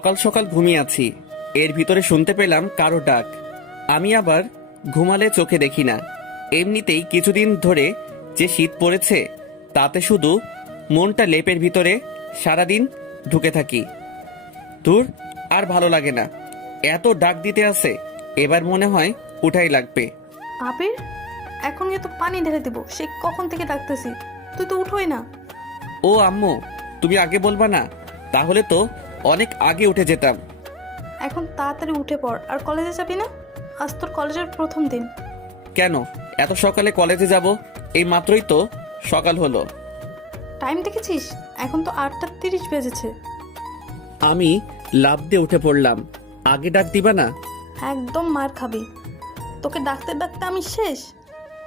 সকাল সকাল ঘুমিয়ে আছি, এর ভিতরে শুনতে পেলাম কারো ডাক। আমি আবার ঘুমালে চোখে দেখি না। এমনিতেই কিছুদিন ধরে যে শীত পড়েছে, তাতে শুধু মনটা লেপের ভিতরে সারাদিন ঢুকে থাকি। দূর, আর ভালো লাগে না। এত ডাক দিতে আছে, এবার মনে হয় উঠাই লাগবে। আবির, এখন গিয়ে তো পানি ঢেলে দিব। সে কখন থেকে ডাকতেছি, তুই তো উঠোই না। ও আম্মু, তুমি আগে বলবা না? তাহলে তো অনেক আগে উঠে যেতাম। এখন তাড়াতাড়ি উঠে পড়। আর কলেজে যাবি না? আজ তোর কলেজের প্রথম দিন। কেন এত সকালে কলেজে যাব? এই মাত্রই তো সকাল হলো। টাইম দেখেছিস? এখন তো 8:30 বেজেছে। আমি লাফ দিয়ে উঠে পড়লাম। আগে ডাক দিবা না? একদম মার খাবি। তোকে ডাকতে ডাকতে আমি শেষ।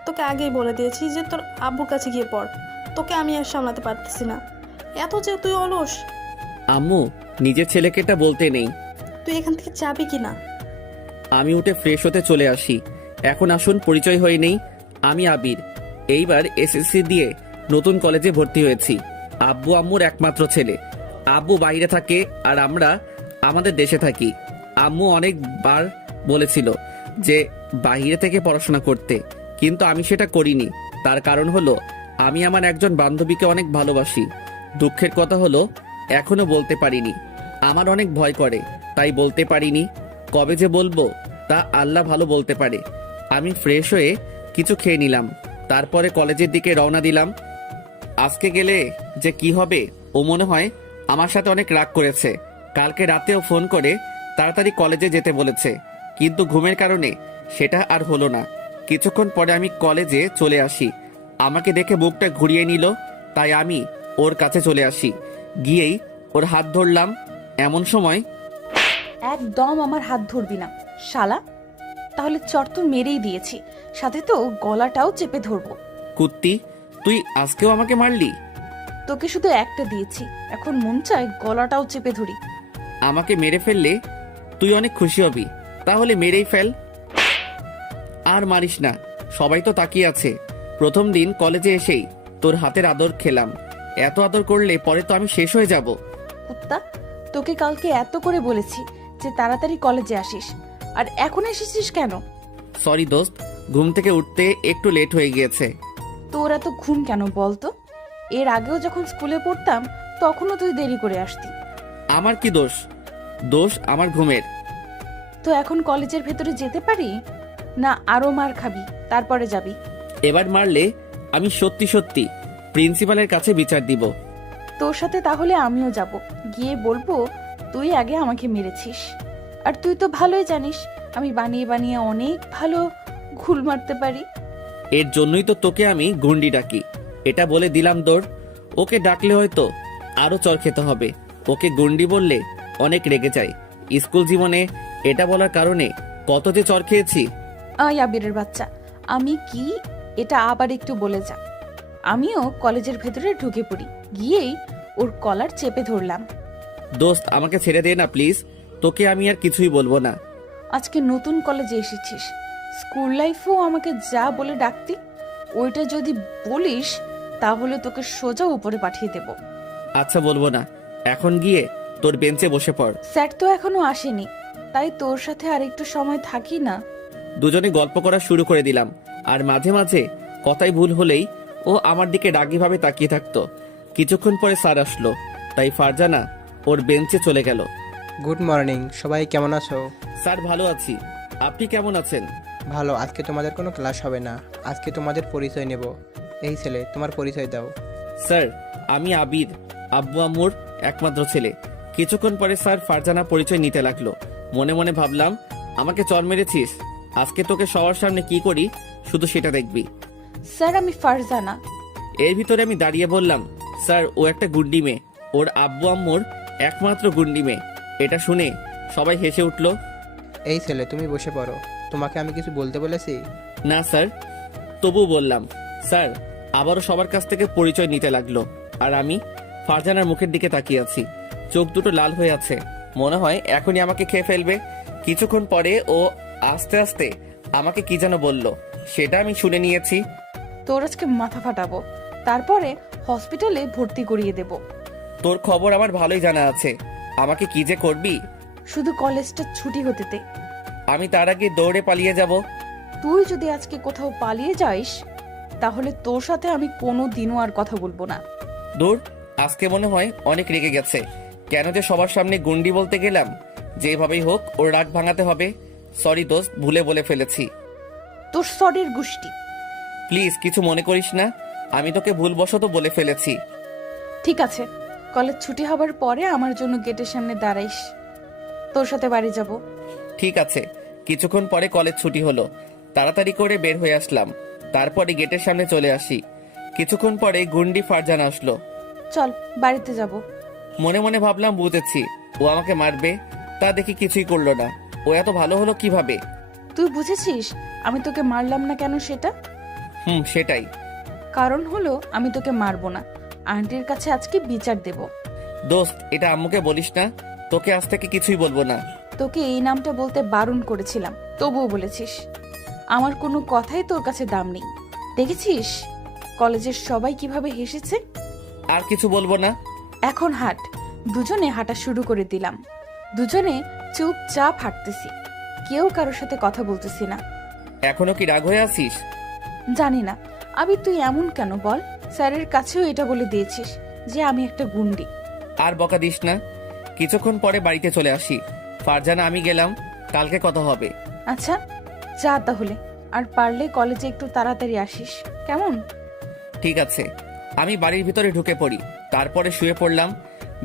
তোকে আগেই বলে দিয়েছি যে তোর আব্বুর কাছে গিয়ে পড়। তোকে আমি আর সামলাতে পারতেছি না। এত যে তুই অলস। আম্মু, নিজের ছেলেকে এটা বলতে নেই। তুই এখান থেকে যাবি কি না? আমি উঠে ফ্রেশ হতে চলে আসি। এখন আসুন পরিচয় হয়ে নেই। আমি আবির। এইবার এসএসসি দিয়ে নতুন কলেজে ভর্তি হয়েছি। আব্বু আম্মুর একমাত্র ছেলে। আব্বু বাইরে থাকে আর আমরা আমাদের দেশে থাকি। আম্মু অনেকবার বলেছিল যে বাইরে থেকে পড়াশোনা করতে, কিন্তু আমি সেটা করিনি। তার কারণ হলো আমি আমার একজন বান্ধবীকে অনেক ভালোবাসি। দুঃখের কথা হলো এখনো বলতে পারিনি। আমার অনেক ভয় করে, তাই বলতে পারিনি। কবে যে বলবো তা আল্লাহ ভালো বলতে পারে। আমি ফ্রেশ হয়ে কিছু খেয়ে নিলাম, তারপরে কলেজের দিকে রওনা দিলাম। আজকে গেলে যে কি হবে, ও মনে হয় আমার সাথে অনেক রাগ করেছে। কালকে রাতেও ফোন করে তাড়াতাড়ি কলেজে যেতে বলেছে, কিন্তু ঘুমের কারণে সেটা আর হলো না। কিছুক্ষণ পরে আমি কলেজে চলে আসি। আমাকে দেখে মুখটা ঘুরিয়ে নিল, তাই আমি ওর কাছে চলে আসি। গিয়েই ওর হাত ধরলাম। এমন সময় একদম আমার হাত ধরবি না শালা, তাহলে চট তো মেরেই দিয়েছি, সাথে তো গলাটাও চেপে ধরবো। কুত্তি, তুই আজকেও আমাকে মারলি? তোকে শুধু একটা দিয়েছি, এখন মন চায় গলাটাও চেপে ধরি। আমাকে মেরে ফেললে তুই অনেক খুশি হবি, তাহলে মেরেই ফেল। আর মারিস না, সবাই তো তাকিয়ে আছে। প্রথম দিন কলেজে এসেই তোর হাতের আদর খেলাম। এত আদর করলে পরে তো আমি শেষ হয়ে যাব। কুত্তা, তোকে কালকে এত করে বলেছি যে তাড়াতাড়ি কলেজে আসিস, আর এখন এসেছিস কেন? সরি দোস্ত, ঘুম থেকে উঠতে একটু লেট হয়ে গিয়েছে। তোর এত ঘুম কেন বলতো? এর আগেও যখন স্কুলে পড়তাম তখনও তুই দেরি করে আসতি। আমার কি দোষ? দোষ আমার ঘুমের। তো এখন কলেজের ভেতরে যেতে পারি না? আরো মার খাবি, তারপরে যাবি? এবার মারলে আমি সত্যি সত্যি প্রিন্সিপালের কাছে বিচার দিব। তোর সাথে তাহলে আমিও যাব, গিয়ে বলবো তুই আগে আমাকে মেরেছিস। আর তুই তো ভালোই জানিস আমি বানিয়ে বানিয়ে অনেক ভালো ঘুল মারতে পারি। এর জন্যই তো তোকে আমি গুন্ডি ডাকি। এটা বলে দিলাম দৌড়। ওকে ডাকলে হয়তো আরো চর খেতে হবে। ওকে গুন্ডি বললে অনেক রেগে যায়। স্কুল জীবনে এটা বলার কারণে কত যে চর খেয়েছি। আবিরের বাচ্চা, আমি কি এটা আবার একটু বলে যা। আমিও কলেজের ভেতরে ঢুকে পড়ি, গিয়েই ওর কলার চেপে ধরলাম। দোস্ত, আমাকে ছেড়ে দে না প্লিজ। তোকে আমি আর কিছুই বলবো না। আজকে নতুন কলেজে এসেছিস, স্কুল লাইফেও আমাকে যা বলে ডাকতি, ওইটা যদি বলিস তাহলে তোকে সোজা উপরে পাঠিয়ে দেব। আচ্ছা, বলবো না। এখন গিয়ে তোর বেঞ্চে বসে পড়। স্যার তো এখনো আসেনি, তাই তোর সাথে আর একটু সময় থাকি না? দুজনে গল্প করা শুরু করে দিলাম। আর মাঝে মাঝে কথাই ভুল হলেই ও আমার দিকে রাগীভাবে তাকিয়ে থাকতো। কিছুক্ষণ পরে স্যার আসলো, তাই ফারজানা ওর বেঞ্চে চলে গেল। গুড মর্নিং, সবাই কেমন আছো? স্যার, ভালো আছি। আপনি কেমন আছেন? ভালো। আজকে তোমাদের কোনো ক্লাস হবে না, আজকে তোমাদের পরিচয় নেব। এই ছেলে, তোমার পরিচয় দাও। স্যার, আমি আবির, আব্বু আম্মুর একমাত্র ছেলে। কিছুক্ষণ পরে স্যার ফারজানা পরিচয় নিতে লাগলো। মনে মনে ভাবলাম, আমাকে চর মেরেছিস, আজকে তোকে সবার সামনে কি করি শুধু সেটা দেখবি। স্যার, আমি ফারজানা। এর ভিতরে আমি দাঁড়িয়ে বললাম, স্যার, ও একটা গুন্ডি মেয়ে। ওর আব্বু আম্মুর একমাত্র গুন্ডি মেয়ে। এটা শুনে সবাই হেসে উঠল। এই ছেলে, তুমি বসে পড়ো। তোমাকে আমি কিছু বলতে বলেছি? না স্যার, তবু বললাম। স্যার আবারও সবার কাছ থেকে পরিচয় নিতে লাগলো, আর আমি ফারজানার মুখের দিকে তাকিয়ে আছি। চোখ দুটো লাল হয়ে আছে, মনে হয় এখনই আমাকে খেয়ে ফেলবে। কিছুক্ষণ পরে ও আস্তে আস্তে আমাকে কি যেন বলল, সেটা আমি শুনে নিয়েছি। তোর আজকে মাথা ফাটাবো, তারপরে হসপিটালে ভর্তি করিয়ে দেব। তোর খবর আমার ভালোই জানা আছে। আমাকে কি যে করবি? শুধু কলেজটা ছুটি হতে দে। আমি তার আগে দৌড়ে পালিয়ে যাব। তুই যদি আজকে কোথাও পালিয়ে যাস তাহলে তোর সাথে আমি কোনো দিনও আর কথা বলবো না। দূর, আজকে মনে হয় অনেক রেগে গেছে। কেন যে সবার সামনে গুন্ডি বলতে গেলাম। যেভাবেই হোক ওর রাগ ভাঙাতে হবে। সরি দোস্ত, ভুলে বলে ফেলেছি। তোর সরের গুষ্টি। প্লিজ কিছু মনে করিস না, আমি তোকে ভুলবশত বলে ফেলেছি। ঠিক আছে, কলেজ ছুটি হবার পরে আমার জন্য গেটের সামনে দাঁড়াইস, তোর সাথে বাড়ি যাব। ঠিক আছে। কিছুক্ষণ পরে কলেজ ছুটি হলো। তাড়াতাড়ি করে বের হয়ে আসলাম। তারপরে গেটের সামনে চলে আসি। কিছুক্ষণ পরে গুন্ডি ফারজানা আসলো। চল বাড়িতে যাব। মনে মনে ভাবলাম বুঝেছি ও আমাকে মারবে, তা দেখি কিছুই করলো না। ও এত ভালো হলো কিভাবে? তুই বুঝেছিস আমি তোকে মারলাম না কেন সেটা? সেটাই। কারণ হলো আমি তোকে মারবো না, আন্টির কাছে আজকে বিচার দেব। দোস্ত, এটা আম্মুকে বলিস না। তোকে আজ থেকে কিছুই বলবো না। তোকে এই নামটা বলতে বারণ করেছিলাম, তবুও বলেছিস। আমার কোনো কথাই তোর কাছে দাম নেই। দেখেছিস কলেজের সবাই কিভাবে হেসেছে। আর কিছু বলবো না। এখন হাঁট। দুজনে হাঁটা শুরু করে দিলাম। দুজনে চুপচাপ হাঁটতেছি, কেউ কারোর সাথে কথা বলতেছি না। এখনো কি রাগ হয়ে আছিস? জানি না আবির, তুই এমন কেন বল? স্যারের কাছেও এটা বলে দিয়েছিস যে আমি একটা গুন্ডি। আর বকা দিস না। কিছুক্ষণ পরে বাড়িতে চলে আসি। ফারজানা, আমি গেলাম, কালকে কথা হবে। আচ্ছা যা তাহলে, আর পারলে কলেজে একটু তাড়াতাড়ি আসিস, কেমন? ঠিক আছে। আমি বাড়ির ভিতরে ঢুকে পড়ি। তারপরে শুয়ে পড়লাম।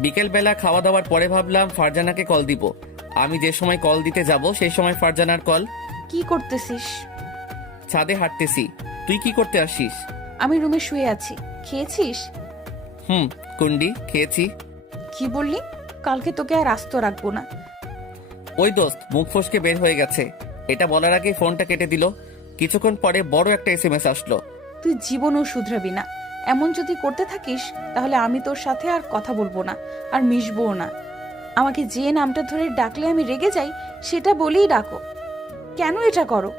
বিকেলবেলা খাওয়া দাওয়ার পরে ভাবলাম ফারজানাকে কল দিব। আমি যে সময় কল দিতে যাব সেই সময় ফারজানার কল। কি করতেছিস? ছাদে হাঁটতেছি। তুই কি করতে আসিস? আমি রুমে শুয়ে আছি। খেয়েছিস? কুন্ডি খেয়েছি। কি বললি? কালকে তোকে আর আস্ত রাখবো না। ওই দোস্ত মুখ ফসকে বের হয়ে গেছে। এটা বলার আগে ফোনটা কেটে দিল। কিছুক্ষণ পরে বড় একটা এসএমএস আসলো। তুই জীবনও শুধরাবি না। এমন যদি করতে থাকিস তাহলে আমি তোর সাথে আর কথা বলবো না, আর মিশবও না। আমাকে যে নামটা ধরে ডাকলে আমি রেগে যাই সেটা বলেই ডাকো। কেন এটা করো?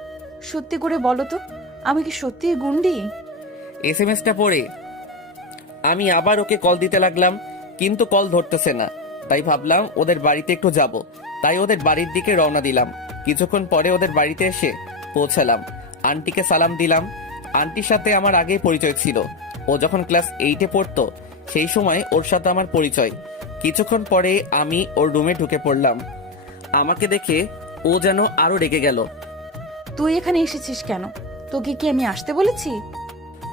সত্যি করে বলো তো, আমি কি সত্যিই গুন্ডি? এসএমএসটা পড়ে আমি আবার ওকে কল দিতে লাগলাম, কিন্তু কল ধরতেছে না। তাই ভাবলাম ওদের বাড়িতে একটু যাব। তাই ওদের বাড়ির দিকে রওনা দিলাম। কিছুক্ষণ পরে ওদের বাড়িতে এসে পৌঁছালাম। আন্টিকে সালাম দিলাম। আন্টির সাথে আমার আগেই পরিচয় ছিল। ও যখন ক্লাস 8-এ পড়তো সেই সময় ওর সাথে আমার পরিচয়। কিছুক্ষণ পরে আমি ওর রুমে ঢুকে পড়লাম। আমাকে দেখে ও যেন আরো রেগে গেল। তুই এখানে এসেছিস কেন? তোকে কি আমি আসতে বলেছি?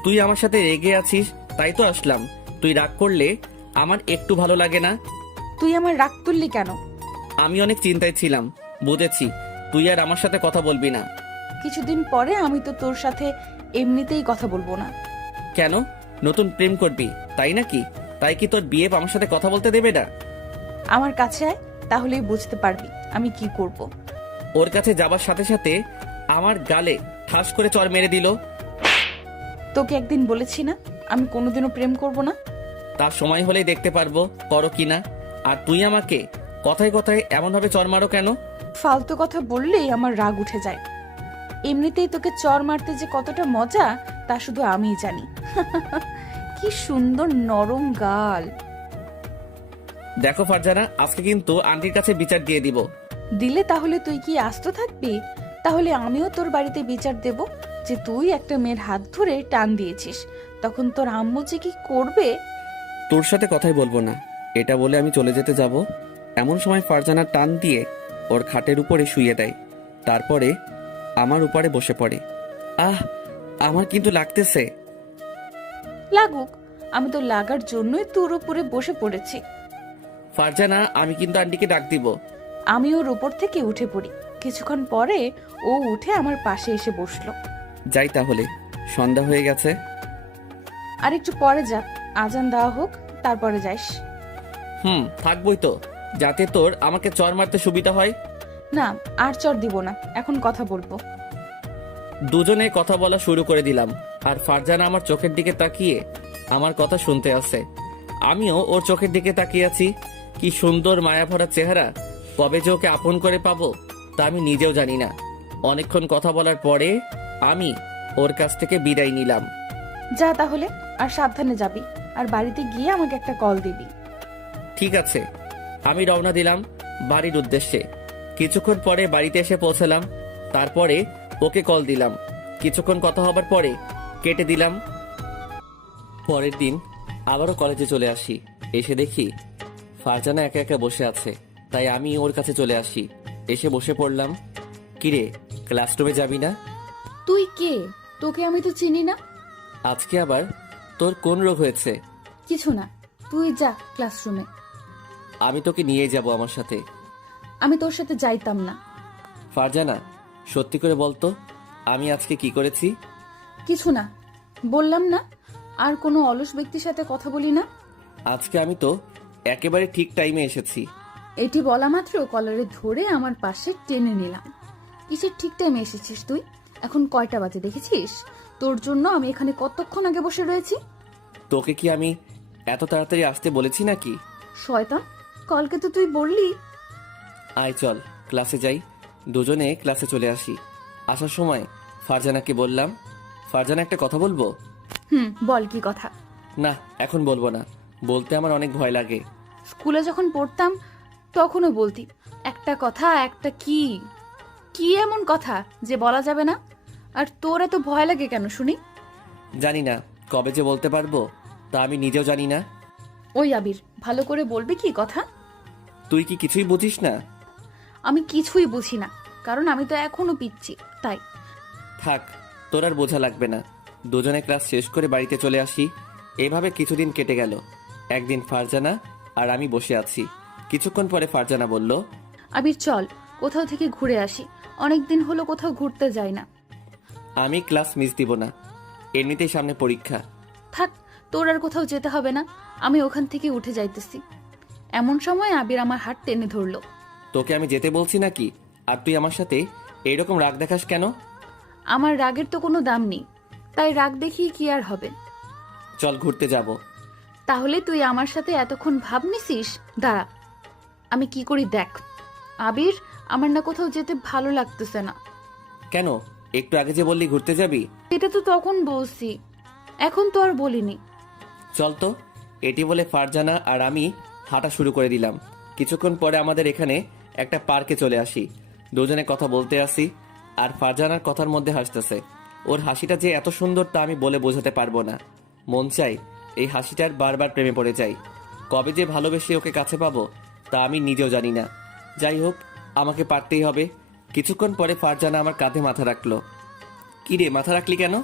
তুই আমার সাথে রেগে আছিস তাই তো আসলাম। তুই রাগ করলে আমার একটু ভালো লাগে না। তুই আমার রাগ তুললি কেন? আমি অনেক চিন্তায় ছিলাম। বুঝেছি তুই আর আমার সাথে কথা বলবি না। কিছুদিন পরে আমি তো তোর সাথে এমনিতেই কথা বলবো না। কেন? নতুন প্রেম করবি তাই নাকি? তাই কি তোর বিয়ে আমার সাথে কথা বলতে দেবে না? আমার কাছে আয়, তাহলেই বুঝতে পারবি আমি কি করব। ওর কাছে যাবার সাথে সাথে আমার গালে ঠাস করে চড় মেরে দিল। তোকে একদিন বলেছি না আমি কোনোদিনও প্রেম করব না? তার সময় হলেই দেখতে পারবো করো কিনা। আর তুই আমাকে কথায় কথায় এমন ভাবে চড় মারো কেন? ফালতু কথা বললেই আমার রাগ উঠে যায়। এমনিতেই তোকে চর মারতে যে কতটা মজা তা শুধু আমিই জানি। কি সুন্দর নরম গাল। দেখো ফারজানা, আজকে কিন্তু আন্টির কাছে বিচার দিয়ে দিব। দিলে তাহলে তুই কি আস্ত থাকবি? তাহলে আমিও তোর বাড়িতে বিচার দেব যে তুই একটা মেয়ের হাত ধরে টান দিয়েছিস। তখন তোর আম্মু যে কি করবে। তোর সাথে কথাই বলবো না, এটা বলে আমি চলে যেতে যাব। এমন সময় ফারজানা টান দিয়ে ওর খাটের উপরে শুইয়ে দেয়। তারপরে আমার উপরে বসে পড়ে। আমার কিন্তু লাগতেছে। লাগুক, আমি তো লাগার জন্যই তোর উপরে বসে পড়েছি। ফারজানা, আমি কিন্তু আন্টিকে ডাক দিব। আমি ওর উপর থেকে উঠে পড়ি। কিছুক্ষণ পরে ও উঠে আমার পাশে এসে বসলো। যাই তাহলে, সন্ধ্যা হয়ে গেছে। আর একটু পরে যা, আজান দেওয়া হোক তারপরে যাইস। থাকবই তো, যাতে তোর আমাকে চর মারতে সুবিধা হয়। না, আর চর দিব না, এখন কথা বলবো। দুজনে কথা বলা শুরু করে দিলাম। আর ফারজানা আমার চোখের দিকে তাকিয়ে আমার কথা শুনতে আসে। আমিও ওর চোখের দিকে তাকিয়ে আছি। কি সুন্দর মায়া ভরা চেহারা। কবে যে ওকে আপন করে পাবো তা আমি নিজেও জানি না। অনেকক্ষণ কথা বলার পরে আমি ওর কাছ থেকে বিদায় নিলাম। যা তাহলে, আর সাবধানে যাবি। আর বাড়িতে গিয়ে আমাকে একটা কল দিবি। ঠিক আছে। আমি রওনা দিলাম বাড়ির উদ্দেশ্যে। কিছুক্ষণ পরে বাড়িতে এসে পৌঁছালাম। তারপরে ওকে কল দিলাম। কিছুক্ষণ কথা হবার পরে কেটে দিলাম। পরের দিন আবারও কলেজে চলে আসি। এসে দেখি ফারজানা একা একা বসে আছে, তাই আমি ওর কাছে চলে আসি। এসে বসে পড়লাম। কিরে, ক্লাসরুমে যাবি না? তুই কে? তোকে আমি তো চিনি না। আজকে আবার তোর কোন রোগ হয়েছে? কিছু না, তুই যা ক্লাসরুমে। আমি তোকে নিয়ে যাব আমার সাথে। আমি তোর সাথে যাইতাম না। ফারজানা, সত্যি করে বলতো আমি আজকে কি করেছি? কিছু না, বললাম না আর কোনো অলস ব্যক্তির সাথে কথা বলি না। আজকে আমি তো একেবারে ঠিক টাইমে এসেছি। এটি বলা মাত্র কলারে ধরে আমার পাশে টেনে নিলাম। কিসের ঠিক টাইমে এসেছিস তুই? এখন কয়টা বাজে দেখেছিস? তোর জন্য আমি এখানে কতক্ষণ আগে বসে রয়েছি। তোকে কি আমি এত তাড়াতাড়ি আসতে বলেছি নাকি? শয়তান, কলকে তো তুই বললি। আয় চল ক্লাসে যাই। দুজনে ক্লাসে চলে আসি। আসার সময় ফারজানাকে বললাম, ফারজানা একটা কথা বলবো? বল কি কথা? না, এখন বলবো না, বলতে আমার অনেক ভয় লাগে। স্কুলে যখন পড়তাম তখনও বলতি একটা কথা, একটা কি কি এমন কথা যে বলা যাবে না? আর তোর এত ভয় লাগে কেন শুনি? জানি না কবে যে বলতে পারবো, তা আমি নিজেও জানি না। ওই আবির, ভালো করে বলবি কি কথা? তুই কি কিছুই বুঝিস না? আমি কিছুই বুঝি না, কারণ আমি তো এখনো পিচ্ছি, তাই। থাক, তোর আর বোঝা লাগবে না। দুজনে ক্লাস শেষ করে বাড়িতে চলে আসি। এভাবে কিছুদিন কেটে গেল। একদিন ফারজানা আর আমি বসে আছি। কিছুক্ষণ পরে ফারজানা বলল, আবির চল কোথাও থেকে ঘুরে আসি, অনেকদিন হলো কোথাও ঘুরতে যাই না। আমি ক্লাস মিস দিব না, এমনিতেই সামনে পরীক্ষা। থাক, তোর আর কোথাও যেতে হবে না, আমি ওখান থেকে উঠে যাইতেছি। এমন সময় আবির আমার হাত টেনে ধরলো। তোকে আমি যেতে বলছি নাকি? আর তুই আমার সাথে এইরকম রাগ দেখাস কেন? আমার রাগের তো কোনো দাম নেই, তাই রাগ দেখিয়ে কি আর হবে? চল ঘুরতে যাব। তাহলে তুই আমার সাথে এতক্ষণ ভাব নিছিস? দাঁড়া, আমি কি করি দেখ। আবির, আমার না কোথাও যেতে ভালো লাগতেছে না। কেন? একটু আগে যে বললি ঘুরতে যাবি। এটা তো তখন বলছি, এখন তো আর বলিনি। চল তো। এটি বলে ফারজানা আর আমি হাঁটা শুরু করে দিলাম। কিছুক্ষণ পরে আমাদের এখানে একটা পার্কে চলে আসি। দুজনে কথা বলতে আসি আর ফারজানার কথার মধ্যে হাসতেছে। ওর হাসিটা যে এত সুন্দর তা আমি বলে বোঝাতে পারবো না। মন চাই এই হাসিটার বারবার প্রেমে পড়ে যাই। কবে যে ভালোবেসে ওকে কাছে পাবো তা আমি নিজেও জানি না। যাই হোক, আমাকে পারতেই হবে। কিছুক্ষণ পরে ফারজানা আমার কাঁধে মাথা রাখলো। কি রে, মাথা রাখলি কেন?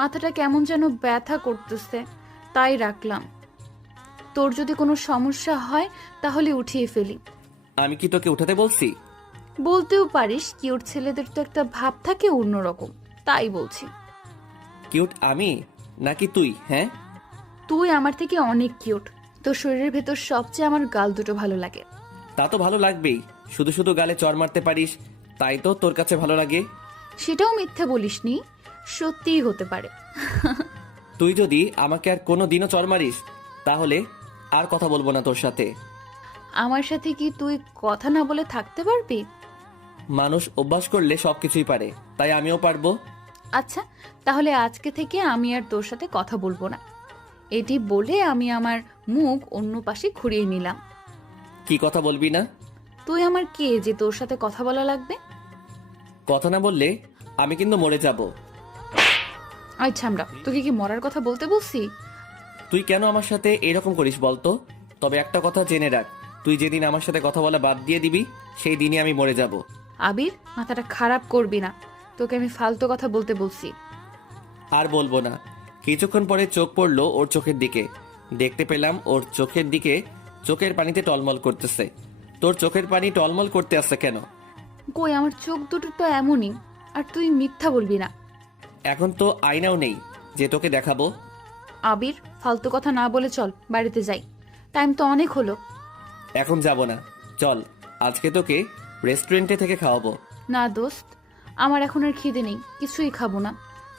মাথাটা কেমন যেন ব্যথা করতেছে, তাই রাখলাম। তোর যদি কোনো সমস্যা হয় তাহলে উঠিয়ে ফেলি। আমি কি তোকে উঠাতে বলছি? বলতেও পারিস, কিউট ছেলেদের তো একটা ভাব থাকে অন্যরকম, তাই বলছি। কিউট আমি নাকি তুই? হ্যাঁ, তুই আমার থেকে অনেক কিউট। তোর শরীরের ভেতর সবচেয়ে আমার গাল দুটো ভালো লাগে। তা তো ভালো লাগবেই। শুধু শুধু গালে চড় মারতে পারিস, তাই তো তোর কাছে ভালো লাগে। সেটাও মিথ্যে বলিসনি, সত্যিই হতে পারে। তুই যদি আমাকে আর কোনো দিনও চড় মারিস তাহলে আর কথা বলবো না তোর সাথে। আমার সাথে কি তুই কথা না বলে থাকতে পারবি? মানুষ অভ্যাস করলে সবকিছুই পারে, তাই আমিও পারবো। আচ্ছা, তাহলে আজকে থেকে আমি আর তোর সাথে কথা বলবো না। এটি বলে আমি আমার মুখ অন্য পাশে ঘুরিয়ে নিলাম। কি কথা বলবি না? তুই আমার কে যে তোর সাথে কথা বলা লাগবে? কথা না বললে আমি কিন্তু মরে যাব। আচ্ছা, আমরা তোকে কি মরার কথা বলতে বলছি? তুই কেন আমার সাথে এরকম করিস বলতো? তবে একটা কথা জেনে রাখ, তুই যেদিন আমার সাথে কথা বলা বাদ দিয়ে দিবি সেই দিনই আমি মরে যাব। আবির, মাথাটা খারাপ করবি না, তোকে আমি ফালতু কথা বলতে বলছি। আর বলবো না। কিছুক্ষণ পরে চোখ পড়লো ওর চোখের দিকে। দেখতে পেলাম ওর চোখের দিকে চোখের পানিতে টলমল করতেছে। তোর চোখের পানি টলমল করতে আসছে কেন? কই, আমার চোখ দুটো তো এমনই, আর তুই মিথ্যা বলবি না। এখন তো আয়নাও নেই যে তোকে দেখাবো। আবির, ফালতু কথা না বলে চল বাড়িতে যাই, টাইম তো অনেক হলো। এখন যাব না, চল আজকে তোকে রেস্টুরেন্টে থেকে খাওয়াবো। না দোস্ত, আমার এখন আর খিদে নেই, কিছুই খাবো না।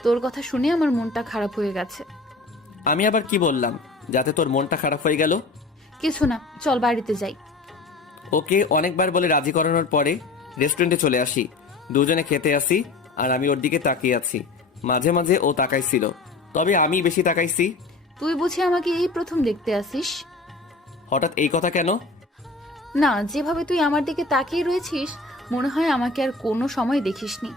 তোর কথা শুনে আমার মনটা খারাপ হয়ে গেছে। আমি আবার কি বললাম যাতে তোর মনটা খারাপ হয়ে গেল? কিছু না, চল বাড়িতে যাই। ওকে অনেকবার বলে রাজি করানোর পরে রেস্টুরেন্টে চলে আসি। দুজনে খেতে আসি আর আমি ওর দিকে তাকিয়ে আছি। মাঝে মাঝে ও তাকাইছিল, তবে আমি বেশি তাকাইছি। তুই বুঝি আমাকে এই প্রথম দেখতে আসিস? হঠাৎ এই কথা কেন? না, যেভাবে তুই আমার দিকে তাকিয়ে রয়েছিস মনে হয় আমাকে আর কোনো সময় দেখিসনি।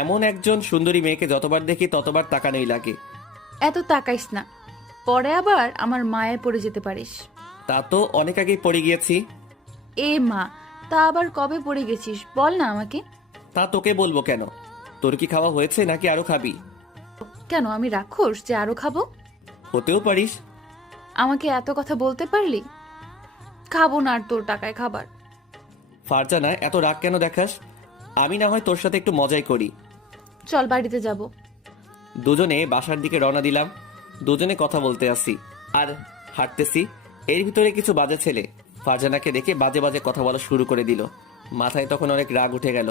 এমন একজন সুন্দরী মেয়েকে যতবার দেখি ততবার তাকানোই লাগে। এত তাকাইস না, পরে আবার আমার মায়ে পড়ে যেতে পারিস। তা তো অনেক আগেই পড়ে গিয়েছি। এ মা, তা আবার কবে পড়ে গেছিস বল না আমাকে। তা তোকে বলবো কেন? তোর কি খাওয়া হয়েছে নাকি আরো খাবি? কেন, আমি রাক্ষস যে আরো খাবো? হতেও পারিস। আমাকে এত কথা বলতে পারলি? খাবো না আর তোর টাকায় খাবার। ফারজানা, এত রাগ কেন দেখাস? আমি না হয় তোর সাথে একটু মজাই করি। চল বাড়িতে যাব। দুজনে বাসার দিকে রওনা দিলাম। দুজনে কথা বলতে আসি আর হাঁটতেছি। এর ভিতরে কিছু বাজে ছেলে ফারজানাকে দেখে বাজে বাজে কথা বলা শুরু করে দিল। মাথায় তখন অনেক রাগ উঠে গেল।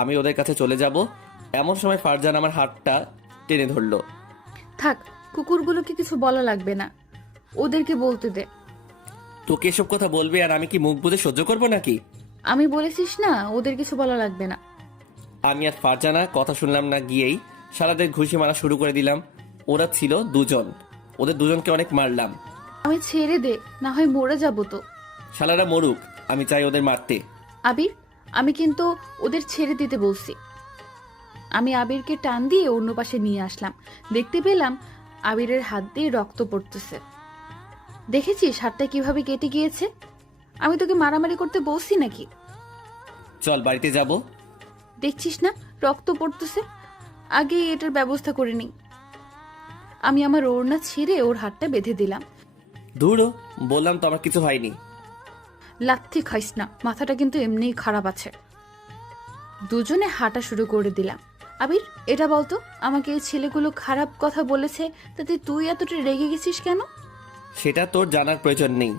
আমি ওদের কাছে চলে যাব, এমন সময় ফারজানা আমার হাতটা টেনে ধরলো। থাক, কুকুরগুলোকে কিছু বলা লাগবে না, ওদেরকে বলতে দে। তোকে এসব কথা বলবে আর আমি কি মুখ বুজে সহ্য করবো নাকি? আমি বলেছিস না ওদের কিছু বলা লাগবে না। আমি আর ফারজানা কথা শুনলাম না, গিয়েই সারাদের ঘুষি মারা শুরু করে দিলাম। ওরা ছিল দুজন, ওদের দুজনকে অনেক মারলাম। আমি ছেড়ে দে, না হয় মরে যাব তো। শালারা মরুক, আমি চাই ওদের মারতে। আবির, আমি কিন্তু ওদের ছেড়ে দিতে বলছি। আমি আবিরকে টান দিয়ে অন্য পাশে নিয়ে আসলাম। দেখতে পেলাম আবিরের হাত দিয়ে রক্ত পড়তেছে। দেখেছিস হাতটা কিভাবে কেটে গিয়েছে? আমি তোকে মারামারি করতে বলছি নাকি? চল বাড়িতে যাব। দেখছিস না রক্ত পড়তেছে, আগে এটার ব্যবস্থা করে নিই। আমি আমার ওড়না ছিঁড়ে ওর হাতটা বেঁধে দিলাম। ধুরো, বললাম তো আমার কিছু হয়নি। লাথি খাইস না, মাথাটা কিন্তু এমনিই খারাপ আছে। দুজনে হাঁটা শুরু করে দিলাম। আবির, এটা বলতো, আমাকে এই ছেলেগুলো খারাপ কথা বলেছে, তাতে তুই এতটা রেগে গেছিস কেন? সেটা তোর জানার প্রয়োজন নেই।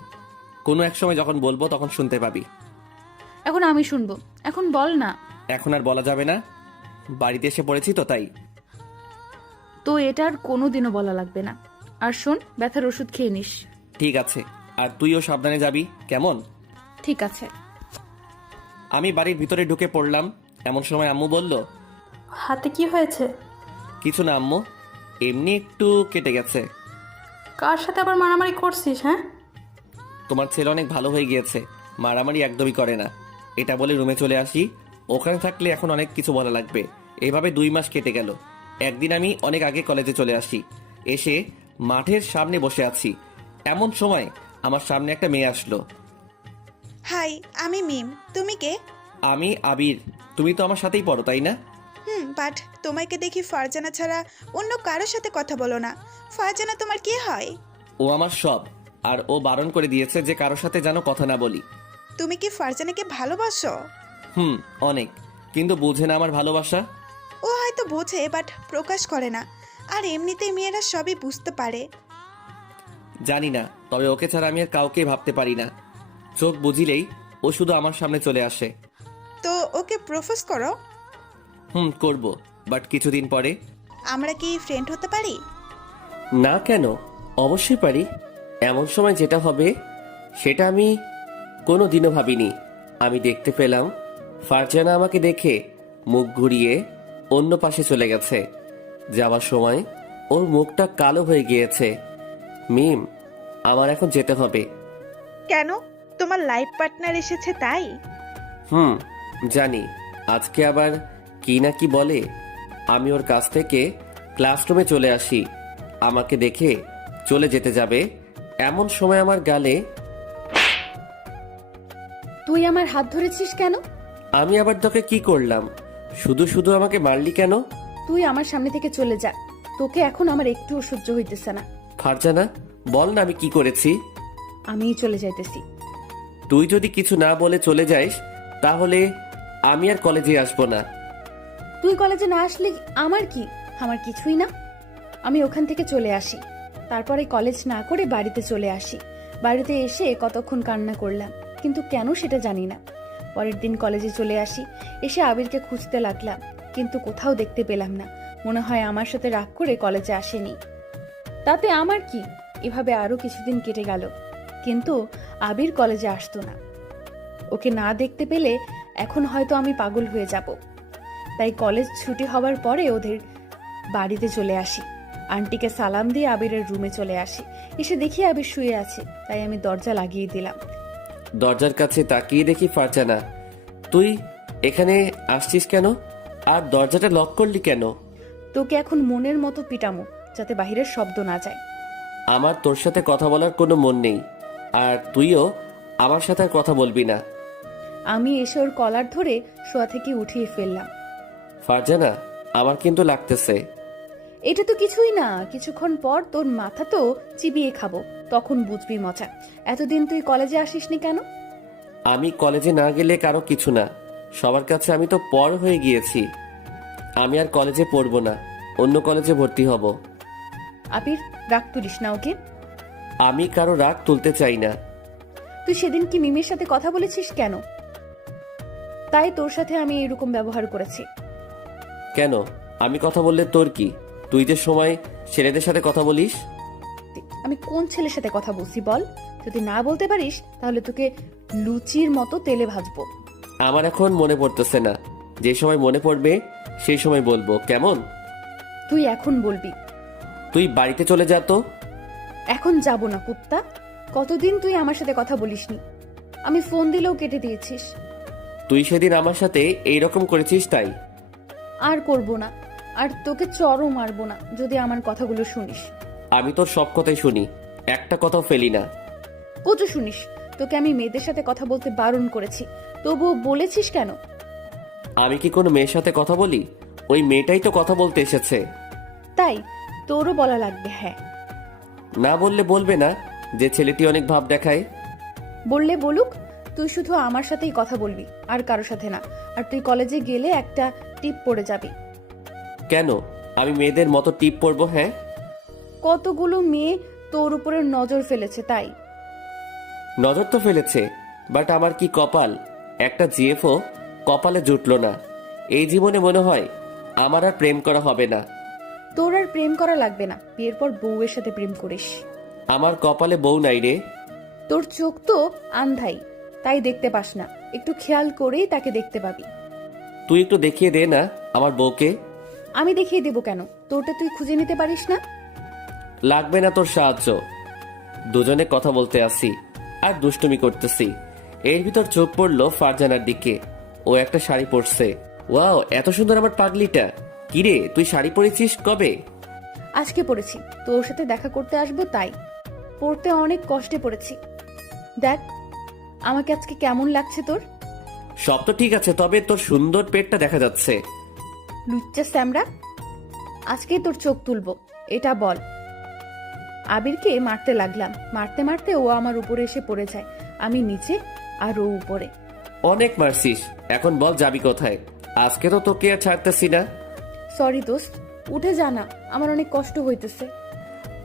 কোনো এক সময় যখন বলবো তখন শুনতে পাবি। এখন আমি শুনবো, এখন বল না। এখন আর বলা যাবে না, বাড়িতে এসে পড়েছি তো তাই। তো এটা আর কোনোদিনও বলা লাগবে না। আর শোন, ব্যথার ওষুধ খেয়ে নিস। ঠিক আছে, আর তুইও সাবধানে যাবি, কেমন? ঠিক আছে। আমি বাড়ির ভিতরে ঢুকে পড়লাম। এমন সময় আম্মু বলল, হাতে কি হয়েছে? কিছু না আম্মু, এমনি একটু কেটে গেছে। কার সাথে আবার মারামারি করছিস? হ্যাঁ, তোমার ছেলে অনেক ভালো হয়ে গিয়েছে, মারামারি একদমই করে না। এটা বলে রুমে চলে আসি। ওখানে থাকলে এখন অনেক কিছু বলা লাগবে। এইভাবে 2 মাস কেটে গেল। একদিন আমি অনেক আগে কলেজে চলে আসি। এসে মাঠের সামনে বসে আছি, এমন সময় আমার সামনে একটা মেয়ে আসলো। হাই, আমি মিম। তুমি কে? আমি আবির। তুমি তো আমার সাথেই পড়ো, তাই না? বাট তোমাকে দেখি ফারজানা ছাড়া অন্য কারোর সাথে কথা বলো না। ফারজানা তোমার কি হয়? ও আমার সব, আর ও বারণ করে দিয়েছে যে কারোর সাথে যেন কথা না বলি। তুমি কি ফারজানাকে ভালোবাসো? অনেক, কিন্তু বুঝে না আমার ভালোবাসা। ও হয়তো বোঝে, বাট প্রকাশ করে না। আর এমনিতেই মেয়েরা সবই বুঝতে পারে। জানি না, তবে ওকে ছাড়া আমি আর কাউকে ভাবতে পারি না। চোখ বুঝিলেই ও শুধু আমার সামনে চলে আসে। তো ওকে প্রপোজ করো। করব, বাট কিছুদিন পরে। আমরা কি ফ্রেন্ড হতে পারি? না কেন, অবশ্যই পারি। এমন সময় যেটা হবে সেটা আমি কোনো দিনও ভাবিনি। আমি দেখতে পেলাম ফারজানা আমাকে দেখে মুখ ঘুরিয়ে অন্য পাশে চলে গেছে। যাওয়ার সময় ওর মুখটা কালো হয়ে গিয়েছে। মিম, আমার এখন যেতে হবে। কেন? তোমার লাইফ পার্টনার এসেছে তাই? জানি, আজকে আবার কি না কি বলে। আমি ওর কাছ থেকে ক্লাসরুমে চলে আসি। আমাকে দেখে চলে যেতে যাবে, এমন সময় আমার গালে। তুই আমার হাত ধরেছিস কেন? আমি আবার তোকে কি করলাম? শুধু শুধু আমাকে মারলি কেন? তুই আমার সামনে থেকে চলে যা, তোকে এখন আমার একটুও সহ্য হইতেছে না। ফারজানা, বল না আমি কি করেছি? আমিই চলে যাইতেছি। তুই যদি কিছু না বলে চলে যাস তাহলে আমি আর কলেজে আসবো না। তুই কলেজে না আসলে আমার কি? আমার কিছুই না। আমি ওখান থেকে চলে আসি, তারপরে কলেজ না করে বাড়িতে চলে আসি। বাড়িতে এসে কতক্ষণ কান্না করলাম, কিন্তু কেন সেটা জানি না। পরের দিন কলেজে চলে আসি, এসে আবিরকে খুঁজতে লাগলাম, কিন্তু কোথাও দেখতে পেলাম না। মনে হয় আমার সাথে রাগ করে কলেজে আসেনি। তাতে আমার কি? এভাবে আরো কিছুদিন কেটে গেল, কিন্তু আবির কলেজে আসতো না। ওকে না দেখতে পেলে এখন হয়তো আমি পাগল হয়ে যাব। তাই কলেজ ছুটি হবার পরে ওদের বাড়িতে চলে আসি। আন্টিকে সালাম দিয়ে আবিরের রুমে চলে আসি। এসে দেখি আবির শুয়ে আছে, তাই আমি দরজা লাগিয়ে দিলাম। দরজার কাছে তাকিয়ে দেখি ফারজানা। তুই এখানে আসছিস কেন? আর দরজাটা লক করলি কেন? তোকে এখন মনের মতো পিটামো, যাতে বাহিরের শব্দ না যায়। আমার তোর সাথে কথা বলার কোনো মন নেই, আর তুইও আমার সাথে আর কথা বলবি না। আমি এসে ওর কলার ধরে শোয়া থেকে উঠিয়ে ফেললাম। ফারজানা, আমার কিন্তু লাগতেছে। এটা তো কিছুই না, কিছুক্ষণ পর তোর মাথা তো চিবিয়ে খাবো, তখন বুঝবি মজা। এতদিন তুই কলেজে আসিসনি কেন? আমি কলেজে না গেলে কারো কিছু না, সবার কাছে আমি তো পর হয়ে গিয়েছি। আমি আর কলেজে পড়বো না, অন্য কলেজে ভর্তি হব। আবির, রাগ তুলিস না ওকে। আমি কারো রাগ তুলতে চাই না। তুই সেদিন কি মিমির সাথে কথা বলেছিস কেন? তাই তোর সাথে আমি এরকম ব্যবহার করেছি। কেন? আমি কথা বললে তোর কি? তুই যে সময় ছেলেদের সাথে কথা বলিস। আমি কোন ছেলের সাথে কথা বলছি বল? যদি না বলতে পারিস তাহলে তোকে লুচির মতো তেলে ভাজবো। আমার এখন মনে পড়তেছে না, যে সময় মনে পড়বে সেই সময় বলবো, কেমন? তুই এখন বলবি। তুই বাড়িতে চলে যা তো। এখন যাব না কুত্তা। কতদিন তুই আমার সাথে কথা বলিসনি, আমি ফোন দিলেও কেটে দিয়েছিস। তুই সেদিন আমার সাথে এইরকম করেছিস তাই। আর করব না, আর তোকে চরও মারবো না যদি আমার কথাগুলো শুনিস। আমি তোর সব কথাই শুনি, একটা কথাও ফেলি না। কত শুনিস? তোকে আমি মেয়েদের সাথে কথা বলতে বারণ করেছি, তবুও বলেছিস কেন? আমি কি কোনো মেয়ের সাথে কথা বলি? ওই মেয়েটাই তো কথা বলতে এসেছে। তাই তোরও বলা লাগবে? হ্যাঁ। না বললে বলবে না যে ছেলেটি অনেক ভাব দেখায়? বললে বলুক, তুই শুধু আমার সাথেই কথা বলবি, আর কারো সাথে না। আর তুই কলেজে গেলে একটা টিপ পড়ে যাবি। কেন? আমি মেয়েদের মতো টিপ পরবো? হ্যাঁ, কতগুলো মেয়ে তোর উপরে নজর ফেলেছে তাই। নজর তো ফেলেছে, বাট আমার কি কপাল, একটা জিএফও কপালে জুটলো না। এই জীবনে মনে হয় আমার আর প্রেম করা হবে না। তোর আর প্রেম করা লাগবে না, বিয়ের পর বউয়ের সাথে প্রেম করিস। আমার কপালে বউ নাই রে। তোর চোখ তো আন্ধাই, তাই দেখতে পাস না। একটু খেয়াল করেই তাকে দেখতে পাবি। তুই একটু দেখিয়ে দে না আমার বউকে। আমি দেখিয়ে দেবো কেন? তোরটা তুই খুঁজে নিতে পারিস না? লাগবে না তোর সাহায্য। দুজনে কথা বলতে আসি আর দুষ্টুমি করতেছি, এর ভিতর চোখ পড়লো ফারজানার দিকে। ও একটা শাড়ি পরছে। ওয়াও, এত সুন্দর আমার পাগলিটা। কিরে, তুই শাড়ি পরেছিস কবে? আজকে পড়েছি, তোর সাথে দেখা করতে আসবো তাই। পড়তে অনেক কষ্টে পড়েছি। দেখ আমাকে আজকে কেমন লাগছে তোর। সব তো ঠিক আছে, তবে তোর সুন্দর পেটটা দেখা যাচ্ছে। লুচ্চা স্যামরা, আজকেই তোর চোখ তুলবো, এটা বল। আবিরকে মারতে লাগলাম, মারতে মারতে ও আমার উপরে এসে পড়ে যায়। আমি নিচে আর ও উপরে। অনেক মারছিস, এখন বল যাবি কোথায়? আজকে তো তোকে আর ছাড়তেছি না। সরি দোস্ত, উঠে যা না, আমার অনেক কষ্ট হইতেছে।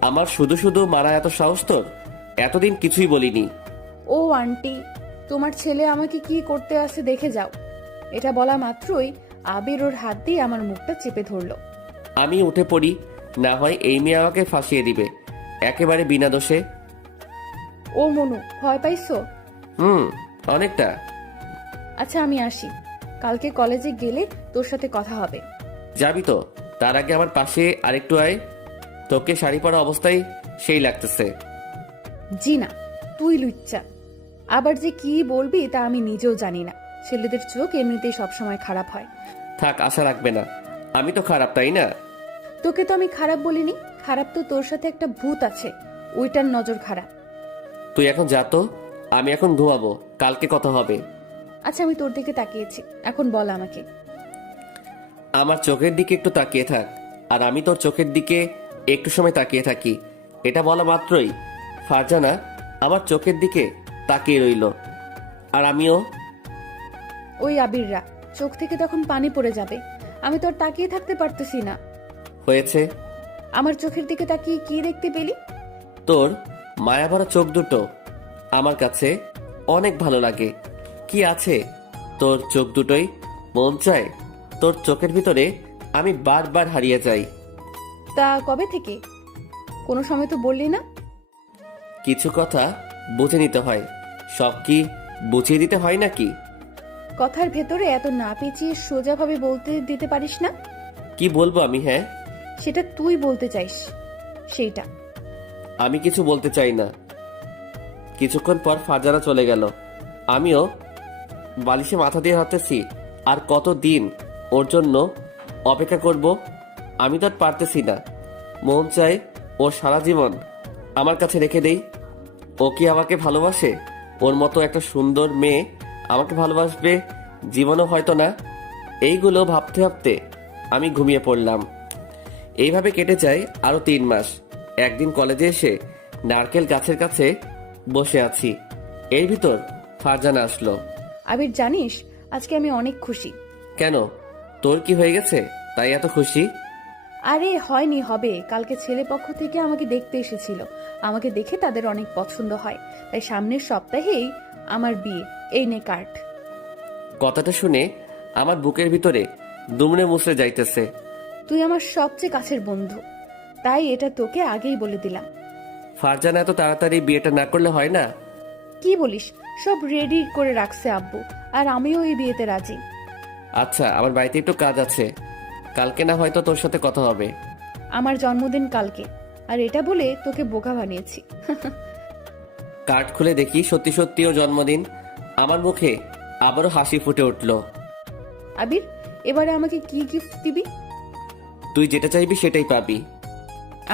আমার শুধু শুধু মারা এত সাহস তোর? এতদিন কিছুই বলিনি। ও আন্টি, তোমার ছেলে আমাকে কি করতে আসে দেখে যাও। এটা বলা মাত্রই আবির ওর হাত দিয়ে আমার মুখটা চেপে ধরলো। আমি উঠে পড়ি, না হয় এই মেয়ে আমাকে ফাঁসিয়ে দিবে একেবারে বিনা দোষে। ও মনু, ভয় পাইছো? অনেকটা। আচ্ছা আমি আসি, কালকে কলেজে গেলে তোর সাথে কথা হবে। যাবি তো? তার আগে আমার পাশে আরেকটু আয়। তোকে শাড়ি পরা অবস্থায় সেই লাগতেছে। জি না, তুই লুচ্চা। আবার যে কি বলবি তা আমি নিজেও জানি না। ছেলেদের চোখ এমনিতেই সবসময় খারাপ হয়। থাক, আশা রাখবে না। আমি তো খারাপ, তাই না? তোকে তো আমি খারাপ বলিনি, খারাপ তো তোর সাথে একটা ভূত আছে, ওইটার নজর খারাপ। তুই এখন যা তো, আমি এখন ঘুমাবো, কালকে কথা হবে। আচ্ছা আমি তোর দিকে তাকিয়েছি, এখন বল আমাকে। আমার চোখের দিকে একটু তাকিয়ে থাক, আর আমি তোর চোখের দিকে একটু সময় তাকিয়ে থাকি। এটা বলা মাত্রই ফারজানা আমার চোখের দিকে তাকিয়ে রইল, আর আমিও। ওই আবিররা, চোখ থেকে তখন পানি পড়ে যাবে। আমি তোর তাকিয়ে থাকতে পারতেছি না। হয়েছে। আমার চোখের দিকে তাকিয়ে কি দেখতে পেলি? তোর মায়াভরা চোখ দুটো আমার কাছে অনেক ভালো লাগে। কি আছে তোর চোখ দুটোই? মন চায় তোর চোখের ভিতরে আমি বারবার হারিয়ে যাই। তা কবে থেকে? কোনো সময় তো বললি না। কিছু কথা বুঝে নিতে হয়, সব কি বুঝিয়ে দিতে হয় নাকি? কথার ভেতরে এত না পেঁচিয়ে সোজাভাবে বলতে দিতে পারিস না? কি বলবো আমি? হ্যাঁ, সেটা তুই বলতে চাইস সেইটা। আমি কিছু বলতে চাই না। কিছুক্ষণ পর ফারজানা চলে গেল। আমিও বালিশে মাথা দিয়ে ভাবতেছি আর কত দিন ওর জন্য অপেক্ষা করব। আমি তো আর পারতেছি না। মন চায় ওর সারা জীবন আমার কাছে রেখে দেই। ও কি আমাকে ভালোবাসে? ওর মতো একটা সুন্দর মেয়ে আমাকে ভালোবাসবে জীবনও হয়তো না। এইগুলো ভাবতে ভাবতে আমি ঘুমিয়ে পড়লাম। এইভাবে কেটে যায় আরো 3 মাস। একদিন কলেজে এসে নারকেল গাছের কাছে বসে আছি। এর ভিতর ফারজানা আসলো। আবির জানিস, আজকে আমি অনেক খুশি। কেন, তোর কি হয়ে গেছে তাই এত খুশি? আরে হয়নি, হবে। কালকে ছেলে পক্ষ থেকে আমাকে দেখতে এসেছিল। আমাকে দেখে তাদের অনেক পছন্দ হয়, তাই সামনের সপ্তাহেই আমার বিয়ে। এই নে কার্ড। কথাটা শুনে আমার বুকের ভিতরে দুমড়ে মুচড়ে যাইতেছে। তুই আমার সবচেয়ে কাছের বন্ধু, তাই এটা তোকে আগেই বলে দিলাম। ফারজানা এত তাড়াতাড়ি বিয়েটা না করলে হয় না? কি বলিস? সব রেডি করে রাখছে আব্বু, আর আমিও এই বিয়েতে রাজি। আচ্ছা, আমার বাড়িতে একটু কাজ আছে, কালকে না হয়তো তোর সাথে কথা হবে। আমার জন্মদিন কালকে, আর এটা বলে তোকে বোকা বানিয়েছি। কার্ড খুলে দেখি সত্যি সত্যি ওর জন্মদিন। আমার মুখে আবারও হাসি ফুটে উঠল। আবির, এবারে আমাকে কি গিফট দিবি? তুই যেটা চাইবি সেটাই পাবি।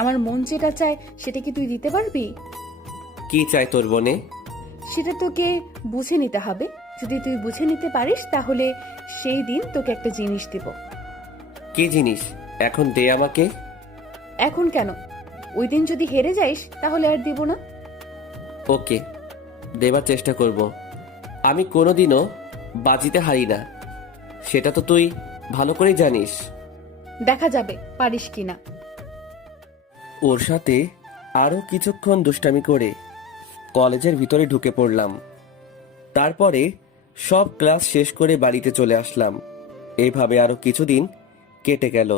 আমার মন যেটা চায় সেটা কি তুই দিতে পারবি? কি চাই তোর বনে? সেটা তোকে বুঝে নিতে হবে। যদি তুই বুঝে নিতে পারিস তাহলে সেই দিন তোকে একটা জিনিস দিব। কি জিনিস? এখন দে আমাকে। এখন কেন? ওই দিন যদি হেরে যাইস তাহলে আর দিব না। ওকে, দেবার চেষ্টা করব। আমি কোনোদিনও বাজিতে হারি না, সেটা তো তুই ভালো করেই জানিস। দেখা যাবে পারিস কিনা। ওর সাথে আরও কিছুক্ষণ দুষ্টামি করে কলেজের ভিতরে ঢুকে পড়লাম। তারপরে সব ক্লাস শেষ করে বাড়িতে চলে আসলাম। এইভাবে আরও কিছুদিন কেটে গেল।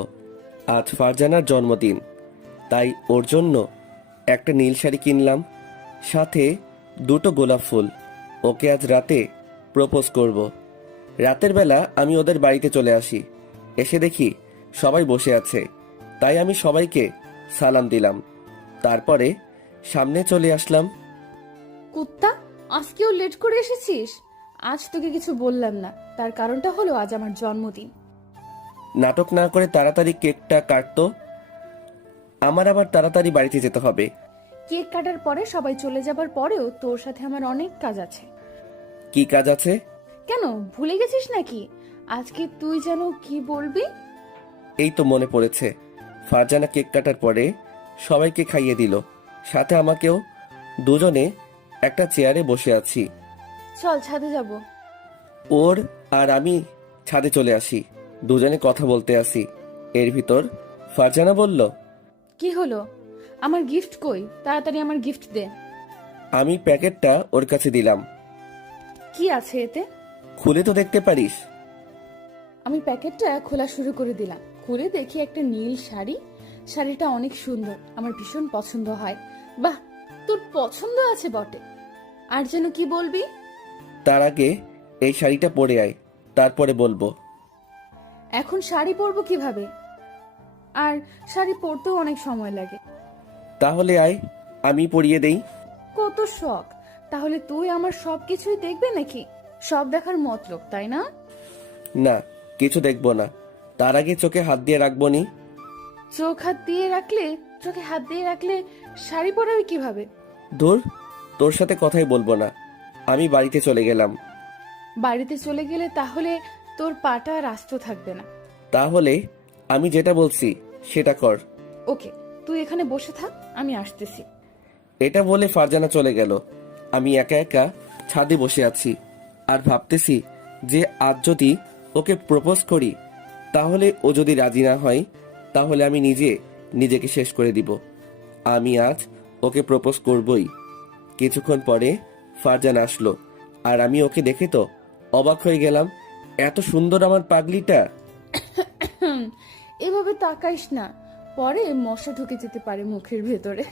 আজ ফারজানার জন্মদিন, তাই ওর জন্য একটা নীল শাড়ি কিনলাম, সাথে 2টো গোলাপ ফুল। ওকে আজ রাতে প্রপোজ করব। রাতের বেলা আমি ওদের বাড়িতে চলে আসি। এসে দেখি সবাই বসে আছে, তাই আমি সবাইকে সালাম দিলাম। তারপরে সামনে চলে আসলাম। কুত্তা, আজকেও লেট করে এসেছিস? আজ তোকে কিছু বললাম না, তার কারণটা হলো আজ আমার জন্মদিন। নাটক না করে তাড়াতাড়ি কেকটা কাটতো, আমার আবার তাড়াতাড়ি বাড়িতে যেতে হবে। কেক কাটার পরে সবাই চলে যাবার পরেও তোর সাথে আমার অনেক কাজ আছে। কি কাজ আছে? কেন, ভুলে গেছিস নাকি? আজকে তুই যেন কি বলবি? এই তো মনে পড়েছে। ফারজানা কেক কাটার পরে সবাইকে খাইয়ে দিল, সাথে আমাকেও। দুজনে একটা চেয়ারে বসে আছি। চল ছাদে যাব। ওর আর আমি ছাদে চলে আসি। দুজনে কথা বলতে আসি। এর ভিতর ফারজানা বলল, কি হলো? আমার গিফট কই? তাড়াতাড়ি আমার গিফট দে। আমি প্যাকেটটা ওর কাছে দিলাম। কি আছে এতে? খুলে তো দেখতে পারিস। আমি প্যাকেটটা খোলা শুরু করে দিলাম। খুলে দেখি একটা নীল শাড়ি। শাড়িটা অনেক সুন্দর, আমার ভীষণ পছন্দ হয়। বাহ, তোর পছন্দ আছে বটে। আর যেন কি বলবি? তার আগে এই শাড়িটা পরে আয়, তারপরে বলবো। এখন শাড়ি পরবো কিভাবে? আর শাড়ি পরতেও অনেক সময় লাগে। তাহলে আয়, আমি পরিয়ে দেই। কত শখ! তাহলে তুই আমার সবকিছুই দেখবে নাকি? সব দেখার মতলব, তাই না? না, কিছু দেখবো না। তার আগে চোখে হাত দিয়ে রাখবো নি। চোখে হাত দিয়ে রাখলে শাড়ি পরাবি কিভাবে? ধুর, তোর সাথে কথাই বলবো না। আমি বাড়িতে চলে গেলাম। বাড়িতে চলে গেলে তাহলে তোর পাটা আর আস্ত থাকবে না। তাহলে আমি যেটা বলছি সেটা কর। ওকে, তুই এখানে বসে থাক, আমি আসতেছি। এটা বলে ফারজানা চলে গেল। আমি একা একা ছাদে বসে আছি আর ভাবতেছি যে আজ যদি ওকে প্রপোজ করি, তাহলে ও যদি রাজি না হয় তাহলে আমি নিজেকে শেষ করে দিব। আমি আজ ওকে প্রপোজ করবই। কিছুক্ষণ পরে ফারজানা আসলো, আর আমি ওকে দেখে তো অবাক হয়ে গেলাম। এত সুন্দর আমার পাগলিটা। এভাবে তাকাইস না, পরে মশা ঢুকে যেতে পারে মুখের ভেতরে।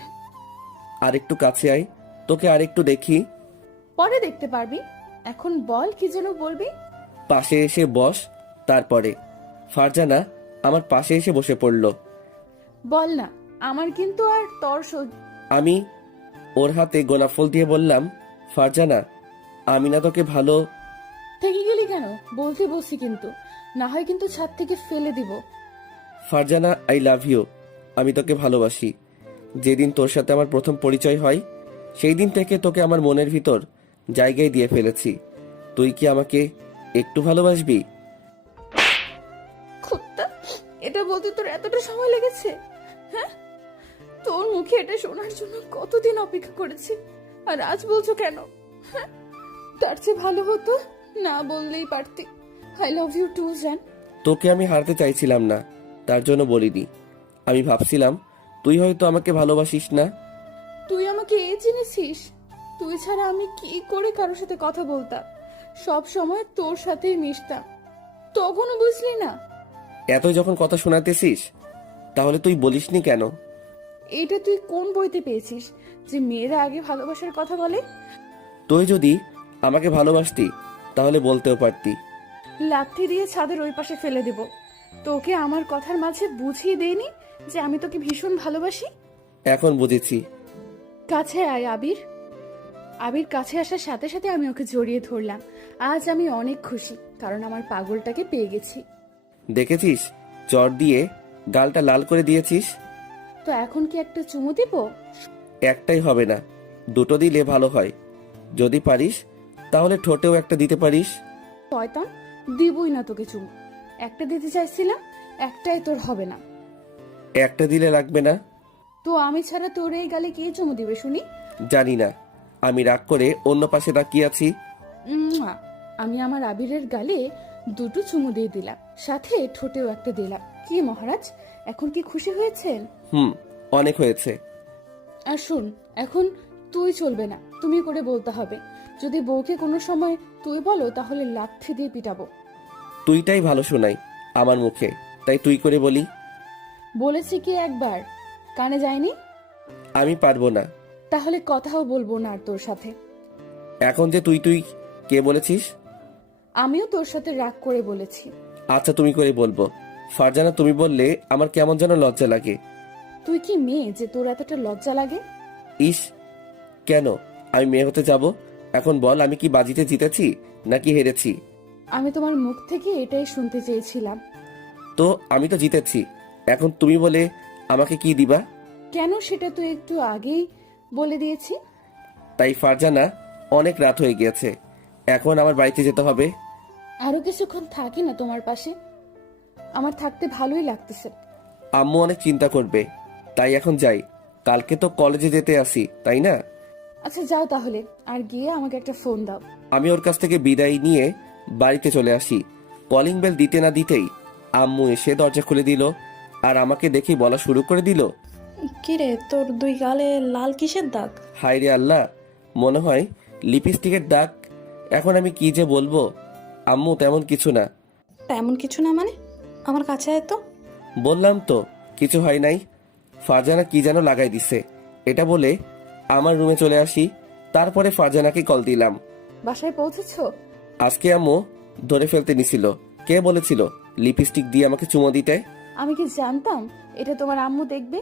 আরেকটু কাছে আয়, তোকে আরেকটু দেখি। পরে দেখতে পারবি, এখন বল কি যেন বলবি। পাশে এসে বস। তারপরে ফারজানা আমার পাশে এসে বসে পড়ল। বল না, আমার কিন্তু আর আমি ওর হাতে গোলাপ ফুল দিয়ে বললাম, ফারজানা, আমি না তোকে ভালো। থেকে গেলি কেন? বলতে বসি কিন্তু, না হয় কিন্তু ছাদ থেকে ফেলে দিব। Farzana, I love you. আমি তোকে ভালোবাসি। যেদিন তোর সাথে আমার প্রথম পরিচয় হয় সেই দিন থেকে তোকে আমার মনের ভিতর জায়গায় দিয়ে ফেলেছি। তুই কি আমাকে একটু ভালোবাসবি? কুত্তা, এটা বলতে তোর এতটা সময় লেগেছে? হ্যাঁ, তোর মুখে এটা শোনার জন্য কতদিন অপেক্ষা করেছি, আর আজ বলছো কেন? হ্যাঁ, তার চেয়ে ভালো হতো না বললেই পারতি। আই লাভ ইউ টু জান। তোকে আমি হারতে চাইছিলাম না, তার জন্য বলিনি। আমি ভাবছিলাম তুই হয়তো আমাকে ভালোবাসিস না। তুই আমাকে এই চিনেছিস? তুই ছাড়া আমি কি করে কারোর সাথে কথা বলতাম? সব সময় তোর সাথেই মিশতাম, তখনও বুঝলি না? এতই যখন কথা শোনাতেছিস তাহলে তুই বলিসনি কেন? এটা তুই কোন বইতে পেয়েছিস যে মেয়েরা আগে ভালোবাসার কথা বলে? তুই যদি আমাকে ভালোবাসতি তাহলে বলতেও পারতি। লাথি দিয়ে ছাদের ওই পাশে ফেলে দেব। তোকে আমার কথার মাঝে বুঝিয়ে দেইনি যে আমি তোকে ভীষণ ভালোবাসি? এখন বুঝেছি। কাছে আয় আবির। আবির কাছে আসার সাথে সাথে আমি ওকে জড়িয়ে ধরলাম। আজ আমি অনেক খুশি, কারণ আমার পাগলটাকে পেয়ে গেছি। দেখেছিস, চর দিয়ে গালটা লাল করে দিয়েছিস। তো এখন কি একটা চুমু দিব? একটাই হবে না, দুটো দিলে ভালো হয়। যদি পারিস তাহলে ঠোঁটেও একটা দিতে পারিস। শয়তান, দিবই না তোকে চুমু। একটা দিতে চাইছিলাম, একটাই তোর হবে না। একটা দিলে লাগবে না? তো আমি ছাড়া তোর এই গালে কে চুমু দিবে শুনি? জানি না, আমি রাগ করে অন্য পাশে তাকিয়ে আছি। মুয়া। আমি আমার আবিরের গালে দুটো চুমু দিয়ে দিলাম, সাথে ঠোঁটেও একটা দিলাম। কি মহারাজ, এখন কি খুশি হয়েছেন? অনেক হয়েছে। আর শোন, এখন তুই চলবে না, তুমি করে বলতে হবে। যদি বউকে কোনো সময় তুই বলো তাহলে লাথি দিয়ে পিটাবো। তুইটাই ভালো শোনাই আমার মুখে, তাই তুই করে বলি। বলেছি কি একবার, কানে যায়নি? আমি পারবো না। তাহলে কথাও বলবো না আর তোর সাথে। এখন যে তুই তুই কে বলেছিস? আমিও তোর সাথে রাগ করে বলেছি। আচ্ছা, তুমি করে বলবো। ফারজানা, তুমি বললে আমার কেমন যেন লজ্জা লাগে। তুই কি মেয়ে যে তোর এতটা লজ্জা লাগে? ইস, কেন আমি মেয়ে হতে যাব? এখন বল, আমি কি বাজিতে জিতেছি নাকি হেরেছি? আমি তোমার মুখ থেকে এটাই শুনতে চেয়েছিলাম। তো আমি তো জিতেছি, এখন তুমি বলে আমাকে কি দিবা? কেন সেটা তো একটু আগেই বলে দিয়েছি। তাই ফারজানা, অনেক রাত হয়ে গিয়েছে, এখন আমার বাড়িতে যেতে হবে। আরো কিছুক্ষণ থাকি না তোমার পাশে? আমার থাকতে ভালোই লাগতেছে। আম্মু অনেক চিন্তা করবে, তাই এখন যাই। কালকে তো কলেজে যেতে আসি, তাই না? আচ্ছা যাও তাহলে, আর গিয়ে আমাকে একটা ফোন দাও। আমি ওর কাছ থেকে বিদায় নিয়ে বাড়িতে চলে আসি। কলিং বেল দিতে না দিতেই আম্মু এসে দরজা খুলে দিল, আর আমাকে দেখেই বলা শুরু করে দিল, কিরে, তোর দুই গালে লাল কিসের দাগ? হায় রে আল্লাহ, মনে হয় লিপস্টিকের দাগ। এখন আমি কি যে বলবো? আম্মু, তেমন কিছু না। তেমন কিছু না মানে? আমার কাছে আয় তো। বললাম তো কিছু হয় নাই। ফারজানা কি যেন লাগাই দিছে, এটা বলে আমার রুমে চলে আসি। তারপরে ফারজানাকে কল দিলাম। বাসায় পৌঁছেছো? আজকে আম্মু ধরে ফেলতে নিছিল। কে বলেছিল লিপস্টিক দিয়ে আমাকে চুমো দিতে? আমি কি জানতাম এটা তোমার আম্মু দেখবে?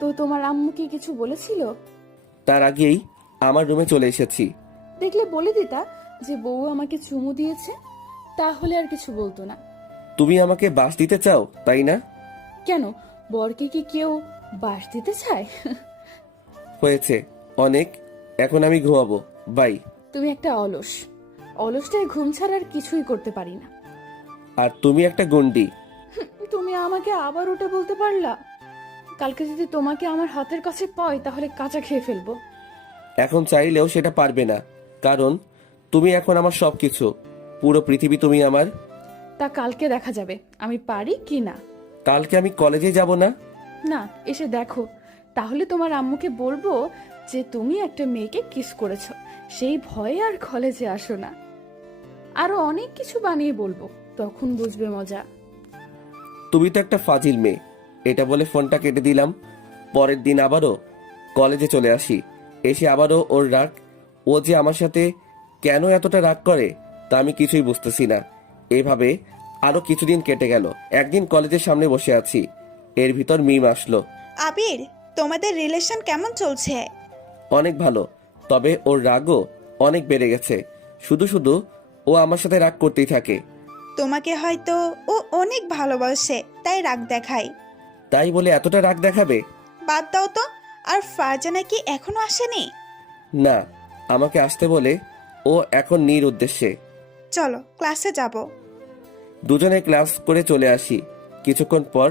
তো তোমার আম্মু কি কিছু বলেছিল? তার আগেই আমার রুমে চলে এসেছি। দেখলে বলে দিতা যে বউ আমাকে চুমু দিয়েছে, তাহলে আর কিছু বলতো না। তুমি আমাকে বাস দিতে চাও, তাই না? কেন, বরকে কি কেউ বাস দিতে চায়? হয়েছে অনেক, এখন আমি ঘুমাবো, বাই। তুমি একটা অলস। অলসটায় ঘুম ছাড়া আর কিছুই করতে পারি না। আর তুমি একটা গন্ডি। তুমি আমাকে আবার ওটা বলতে পারলা? কালকে যদি তোমাকে আমার হাতের কাছে পাই তাহলে কাঁচা খেয়ে ফেলবো। এখন চাইলেও সেটা পারবে না, কারণ তুমি এখন আমার সবকিছু, পুরো পৃথিবী তুমি আমার। তা কালকে দেখা যাবে আমি পারি কি না। কালকে আমি কলেজে যাব না। না, এসে দেখো, তাহলে তোমার আম্মুকে বলবো যে তুমি একটা মেয়েকে কিস করেছো, সেই ভয়ে আর কলেজে আসো না। আরো অনেক কিছু বানিয়ে বলবো, তখন বুঝবে মজা। তুমি তো একটা ফাজিল মেয়ে। এটা বলে ফোনটা কেটে দিলাম। পরের দিন আবারও কলেজে চলে আসি। এসে আবারও ওর রাগ। ও যে আমার সাথে কেন এতটা রাগ করে তা আমি কিছুই বুঝতেছি না। এইভাবে আরো কিছুদিন কেটে গেল। একদিন কলেজের সামনে বসে আছি, এর ভিতর মিম আসলো। আবির, তোমাদের রিলেশন কেমন চলছে? অনেক ভালো, তবে ওর রাগও অনেক বেড়ে গেছে। শুধু শুধু ও আমার সাথে রাগ করতেই থাকে। তোমাকে হয়তো ও অনেক ভালোবাসে, তাই রাগ দেখায়। তাই বলে এতটা রাগ দেখাবে? বাদ দাও তো। আর ফারজানা কি এখনো আসেনি? না, আমাকে আসতে বলে ও এখন নির উদ্দেশ্যে। চলো ক্লাসে যাব। দুজনে ক্লাস করে চলে আসি। কিছুক্ষণ পর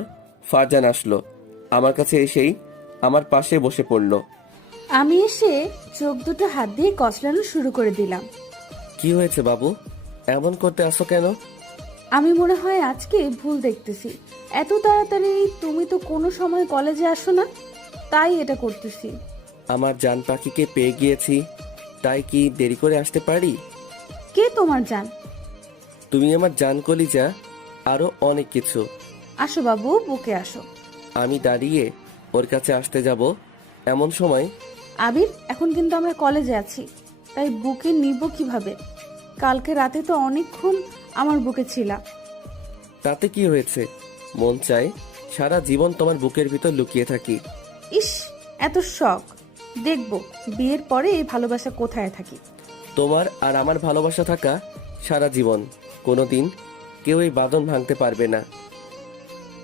ফারজান আসলো। আমার কাছে এসেই আমার পাশে বসে পড়ল। আমি এসে চোখ দুটো হাত দিয়ে কচলানো শুরু করে দিলাম। কি হয়েছে বাবু, এমন করতে আসো কেন? আমি মনে হয় আজকে ভুল দেখতেছি। এত তাড়াতাড়ি তুমি তো কোনো সময় কলেজে আসো না, তাই এটা করতেছি। আমার জান পাখিকে পেয়ে গিয়েছি, তাই কি দেরি করে আসতে পারি? কে তোমার জান? তুমি আমার জান কলিজা, আরো অনেক কিছু। আসো বাবু, বুকে আসো। আমি দাঁড়িয়ে ওর কাছে আসতে যাব, এমন সময় আবির, এখন কিন্তু আমরা কলেজে আছি, তাই বুকে নিব কিভাবে? কালকে রাতে তো অনেকক্ষণ আমার বুকে ছিলা। তাতে কি হয়েছে? মন চায় সারা জীবন তোমার বুকের ভিতর লুকিয়ে থাকি। ইস, এত শখ! দেখব বিয়ের পরে এই ভালোবাসা কোথায় থাকি। তোমার আর আমার ভালোবাসা থাকা সারা জীবন, কোনোদিন কেউ এই বাঁধন ভাঙতে পারবে না।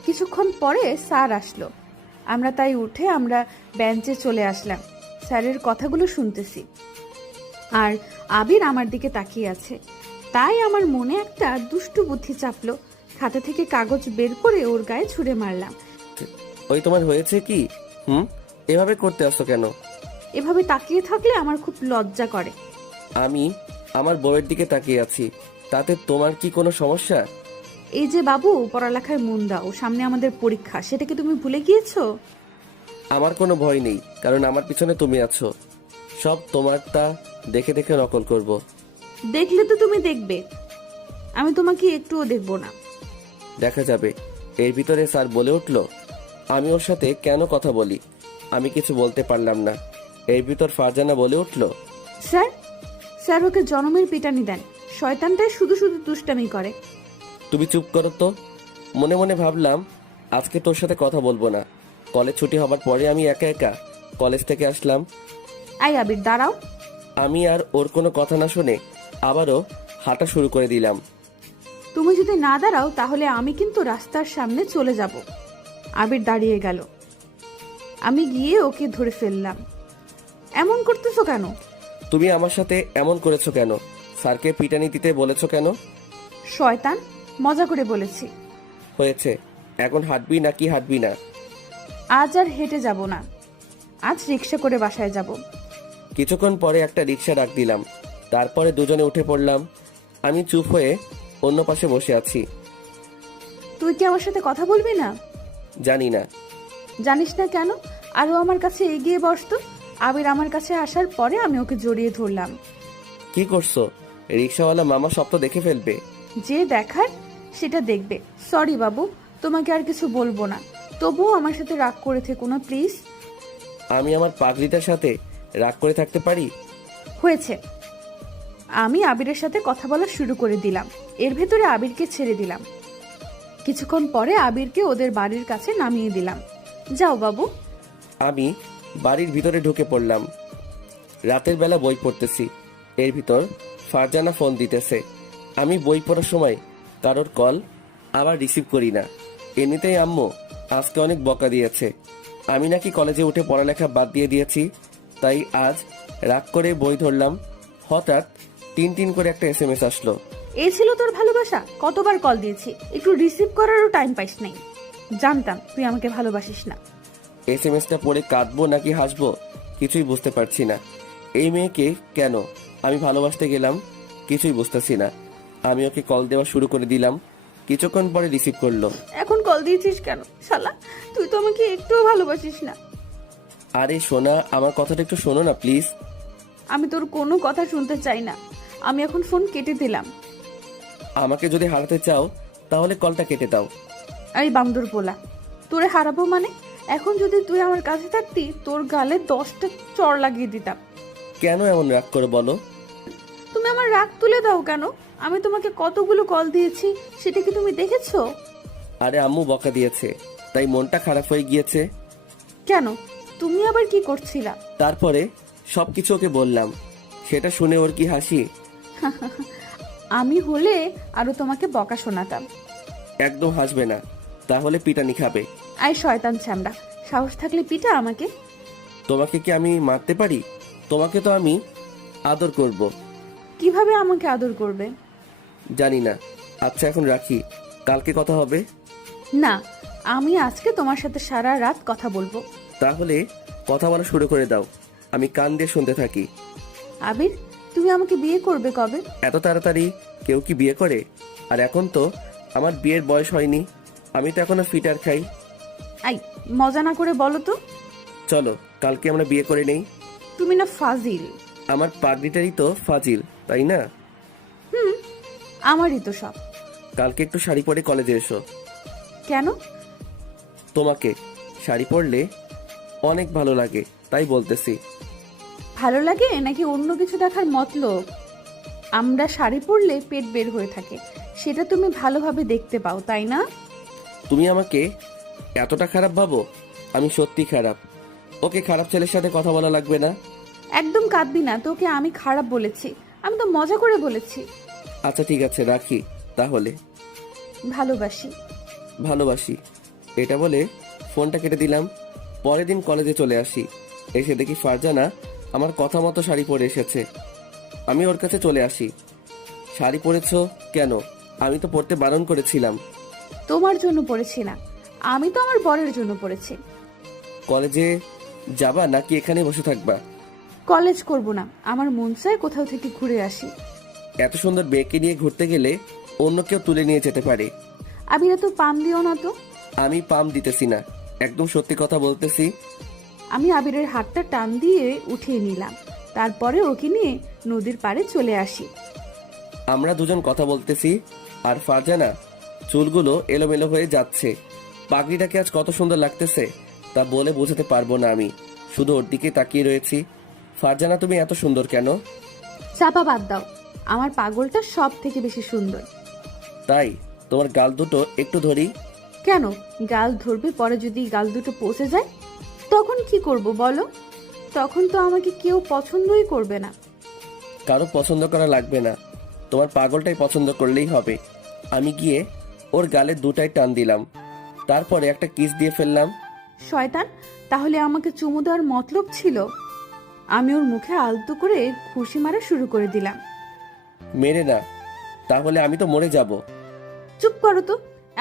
কিছুক্ষণ পরে স্যার আসলো। আমরা তাই উঠে আমরা বেঞ্চে চলে আসলাম। স্যারের কথাগুলো শুনতেছি, আর আবির আমার দিকে তাকিয়ে আছে। তাই আমার মনে একটা দুষ্টু বুদ্ধি চাপলো। খাতা থেকে কাগজ বের করে ওর গায়ে ছুঁড়ে মারলাম। ওই তোমার হয়েছে কি? এভাবে করতে আসো কেন? এভাবে তাকিয়ে থাকলে আমার খুব লজ্জা করে। আমি আমার বউয়ের দিকে তাকিয়ে আছি, তাতে তোমার কি কোনো সমস্যা? এই যে বাবু, পড়ালেখায় মন দাও, সামনে আমাদের পরীক্ষা, সেটা কি তুমি ভুলে গিয়েছো? আমার কোনো ভয় নেই, কারণ আমার পিছনে তুমি আছো। সব তোমারটা দেখে দেখে নকল করব। দেখলে তো তুমি দেখবে, আমি তোমাকে একটুও দেখবো না। দেখা যাবে। এর ভিতরে স্যার বলে উঠল, আমি ওর সাথে কেন কথা বলি? আমি কিছু বলতে পারলাম না। এর ভিতর ফারজানা বলে উঠল, স্যার, স্যার ওকে জনমের পিটানি দেন। শয়তানটাই শুধু শুধু দুষ্টামি করে। তুমি চুপ করো তো। মনে মনে ভাবলাম আজকে তোর সাথে কথা বলবো না। কলেজ ছুটি হবার পরে আমি একা একা কলেজ থেকে আসলাম। আই আবির, দাঁড়াও। আমি আর ওর কোনো কথা না শুনে আবারও হাঁটা শুরু করে দিলাম। তুমি যদি না দাঁড়াও তাহলে আমি কিন্তু রাস্তার সামনে চলে যাব। আবির দাঁড়িয়ে গেল। আমি গিয়ে ওকে ধরে ফেললাম। এমন করতেছো কেন? তুমি আমার সাথে এমন করেছো কেন? স্যারকে পিটানি দিতে বলেছো কেন? শয়তান, মজা করে বলেছি। হয়েছে, এখন হাঁটবি নাকি হাঁটবি না? আজ আর হেঁটে যাব না, আজ রিক্সা করে বাসায় যাব। কিছুক্ষণ পরে একটা রিক্সা ডাক দিলাম, তারপরে দুজনে উঠে পড়লাম। আমি চুপ হয়ে অন্য পাশে বসে আছি। তুই কি আমার সাথে কথা বলবি না? জানি না। জানিস না কেন? আরও আমার কাছে এগিয়ে বসতো। আবির আমার কাছে আসার পরে আমি ওকে জড়িয়ে ধরলাম। কি করছো? রিক্সাওয়ালা মামা সব তো দেখে ফেলবে। যে দেখার সেটা দেখবে। সরি বাবু, তোমাকে আর কিছু বলবো না। তবুও আমার সাথে রাগ করে থেকো না প্লিজ। আমি আমার পাগলিটার সাথে রাগ করে থাকতে পারি? হয়েছে। আমি আবিরের সাথে কথা বলা শুরু করে দিলাম। এর ভেতরে আবিরকে ছেড়ে দিলাম। কিছুক্ষণ পরে আবিরকে ওদের বাড়ির কাছে নামিয়ে দিলাম। যাও বাবু। আমি বাড়ির ভিতরে ঢুকে পড়লাম। রাতের বেলা বই পড়তেছি, এর ভিতর ফারজানা ফোন দিতেছে। আমি বই পড়ার সময় কারোর কল আবার রিসিভ করি না। এমনিতেই আম্মু আজকে অনেক বকা দিয়েছে। আমি নাকি কলেজে উঠে পড়ালেখা বাদ দিয়ে দিয়েছি, তাই আজ রাগ করে বই ধরলাম। হঠাৎ টিন করে একটা SMS আসলো। এই ছিল তোর ভালোবাসা? কতবার কল দিয়েছি, একটু রিসিভ করারও টাইম পাইস নাই। জানতাম তুই আমাকে ভালোবাসিস না। SMSটা পড়ে কাঁদবো নাকি হাসবো কিছুই বুঝতে পারছি না। এই মেয়েকে কেন আমি ভালোবাসতে গেলাম কিছুই বুঝতেছি না। আমি ওকে কল দেওয়া শুরু করে দিলাম। কিছুক্ষণ পরে রিসিভ করলো। এখন কল দিয়েছিস কেন শালা? তুই তো আমাকে একটুও ভালোবাসিস না। আরে সোনা, আমার কথাটা একটু শোনো না প্লিজ। আমি তোর কোনো কথা শুনতে চাই না। আমি এখন ফোন কেটে দিলাম। আমাকে যদি হারাতে চাও তাহলে কলটা কেটে দাও। এই বান্দর পোলা, তোরে হারাবো মানে? এখন যদি তুই আমার কাছে থাকতি তোর গালে 10টা চড় লাগিয়ে দিতাম। কেন এমন রাগ করে বলো? তুমি আমার রাগ তুলে দাও কেন? আমি তোমাকে কতগুলো কল দিয়েছি, সেটা কি তুমি দেখেছো? আরে আম্মু বকা দিয়েছে, তাই মনটা খারাপ হয়ে গিয়েছে। কেন? তুমি আবার কি করছিলা? তারপরে সবকিছু ওকে বললাম। সেটা শুনে ওর কি হাসি? আমি হলে আরো তোমাকে বকা শোনাতাম। একদম হাসবে না, তাহলে পিটানি খাবে। আই শয়তান ছ্যামড়া, সাহস থাকলে পিটা আমাকে। তোমাকে কি আমি মারতে পারি? তোমাকে তো আমি আদর করব। কিভাবে আমাকে আদর করবে? জানি না। আচ্ছা এখন রাখি, কালকে কথা হবে। না, আমি আজকে তোমার সাথে সারা রাত কথা বলবো। তাহলে কথা বলা শুরু করে দাও, আমি কান দিয়ে শুনতে থাকি। আবির, তুমি আমাকে বিয়ে করবে কবে? এত তাড়াতাড়ি কেউ কি বিয়ে করে? আর এখন তো আমার বিয়ের বয়স হয়নি, আমি তো এখনো ফিটার খাই। আই, মজা না করে বলো তো। চলো কালকে আমরা বিয়ে করে নেই। তুমি না ফাজিল। আমার পাগড়িটারই তো ফাজিল, তাই না? আমারই তো সব। কালকে একটু শাড়ি পরে কলেজে এসো। কেন? তোমাকে শাড়ি পরলে অনেক ভালো লাগে, তাই বলতেছি। ভালো লাগে নাকি অন্য কিছু দেখার মতলব? আমরা শাড়ি পরলে পেট বের হয়ে থাকে, সেটা তুমি ভালোভাবে দেখতে পাও, তাই না? তুমি আমাকে এতটা খারাপ ভাবো? আমি সত্যি খারাপ। ওকে, খারাপ ছেলের সাথে কথা বলা লাগবে না। একদম কাঁদবি না, তোকে আমি খারাপ বলেছি? আমি তো মজা করে বলেছি। আচ্ছা ঠিক আছে, রাখি তাহলে। ভালোবাসি। ভালোবাসি, এটা বলে ফোনটা কেটে দিলাম। পরের দিন কলেজে চলে আসি। এসে দেখি ফারজানা আমার কথা মতো শাড়ি পরে এসেছে। আমি ওর কাছে চলে আসি। শাড়ি পরেছো কেন? আমি তো পরতে বারণ করেছিলাম। তোমার জন্য পড়েছি না, আমি তো আমার বরের জন্য পড়েছি। কলেজে যাবা নাকি এখানে বসে থাকবা? কলেজ করব না, আমার মন চায় কোথাও থেকে ঘুরে আসি। এত সুন্দর বেঁকে নিয়ে ঘুরতে গেলে অন্য কেউ তুলে নিয়ে যেতে পারে। আবিরা তো পাম দিও না তো। আমি পাম দিতেছি না, একদম সত্যি কথা বলতেছি। আমি আবিরের হাতটা টান দিয়ে উঠিয়ে নিলাম, তারপরে ওকে নিয়ে নদীর পাড়ে চলে আসি। আমরা দুজন কথা বলতেছি আর ফারজানা চুলগুলো এলোমেলো হয়ে যাচ্ছে। পাগড়িটাকে আজ কত সুন্দর লাগতেছে তা বলে বোঝাতে পারবো না। আমি শুধু ওর দিকে তাকিয়ে রয়েছি। ফারজানা তুমি এত সুন্দর কেন? চাপা বাদ দাও, আমার পাগলটা সব থেকে বেশি সুন্দর। তাই তোমার গাল দুটো একটু ধরি। কেন? গাল ধরবে, পরে যদি গাল দুটো পচে যায় তখন কি করব বলো? তখন তো আমাকে কেউ পছন্দই করবে না। কারো পছন্দ করা লাগবে না, তোমার পাগলটাই পছন্দ করলেই হবে। আমি গিয়ে ওর গালে দুটাই টান দিলাম, তারপরে একটা কিস দিয়ে ফেললাম। শয়তান, তাহলে আমাকে চুমু দেওয়ার মতলব ছিল? আমি ওর মুখে আলতো করে খুশি মারা শুরু করে দিলাম। মেরে না, তাহলে আমি তো মরে যাব। চুপ করো তো,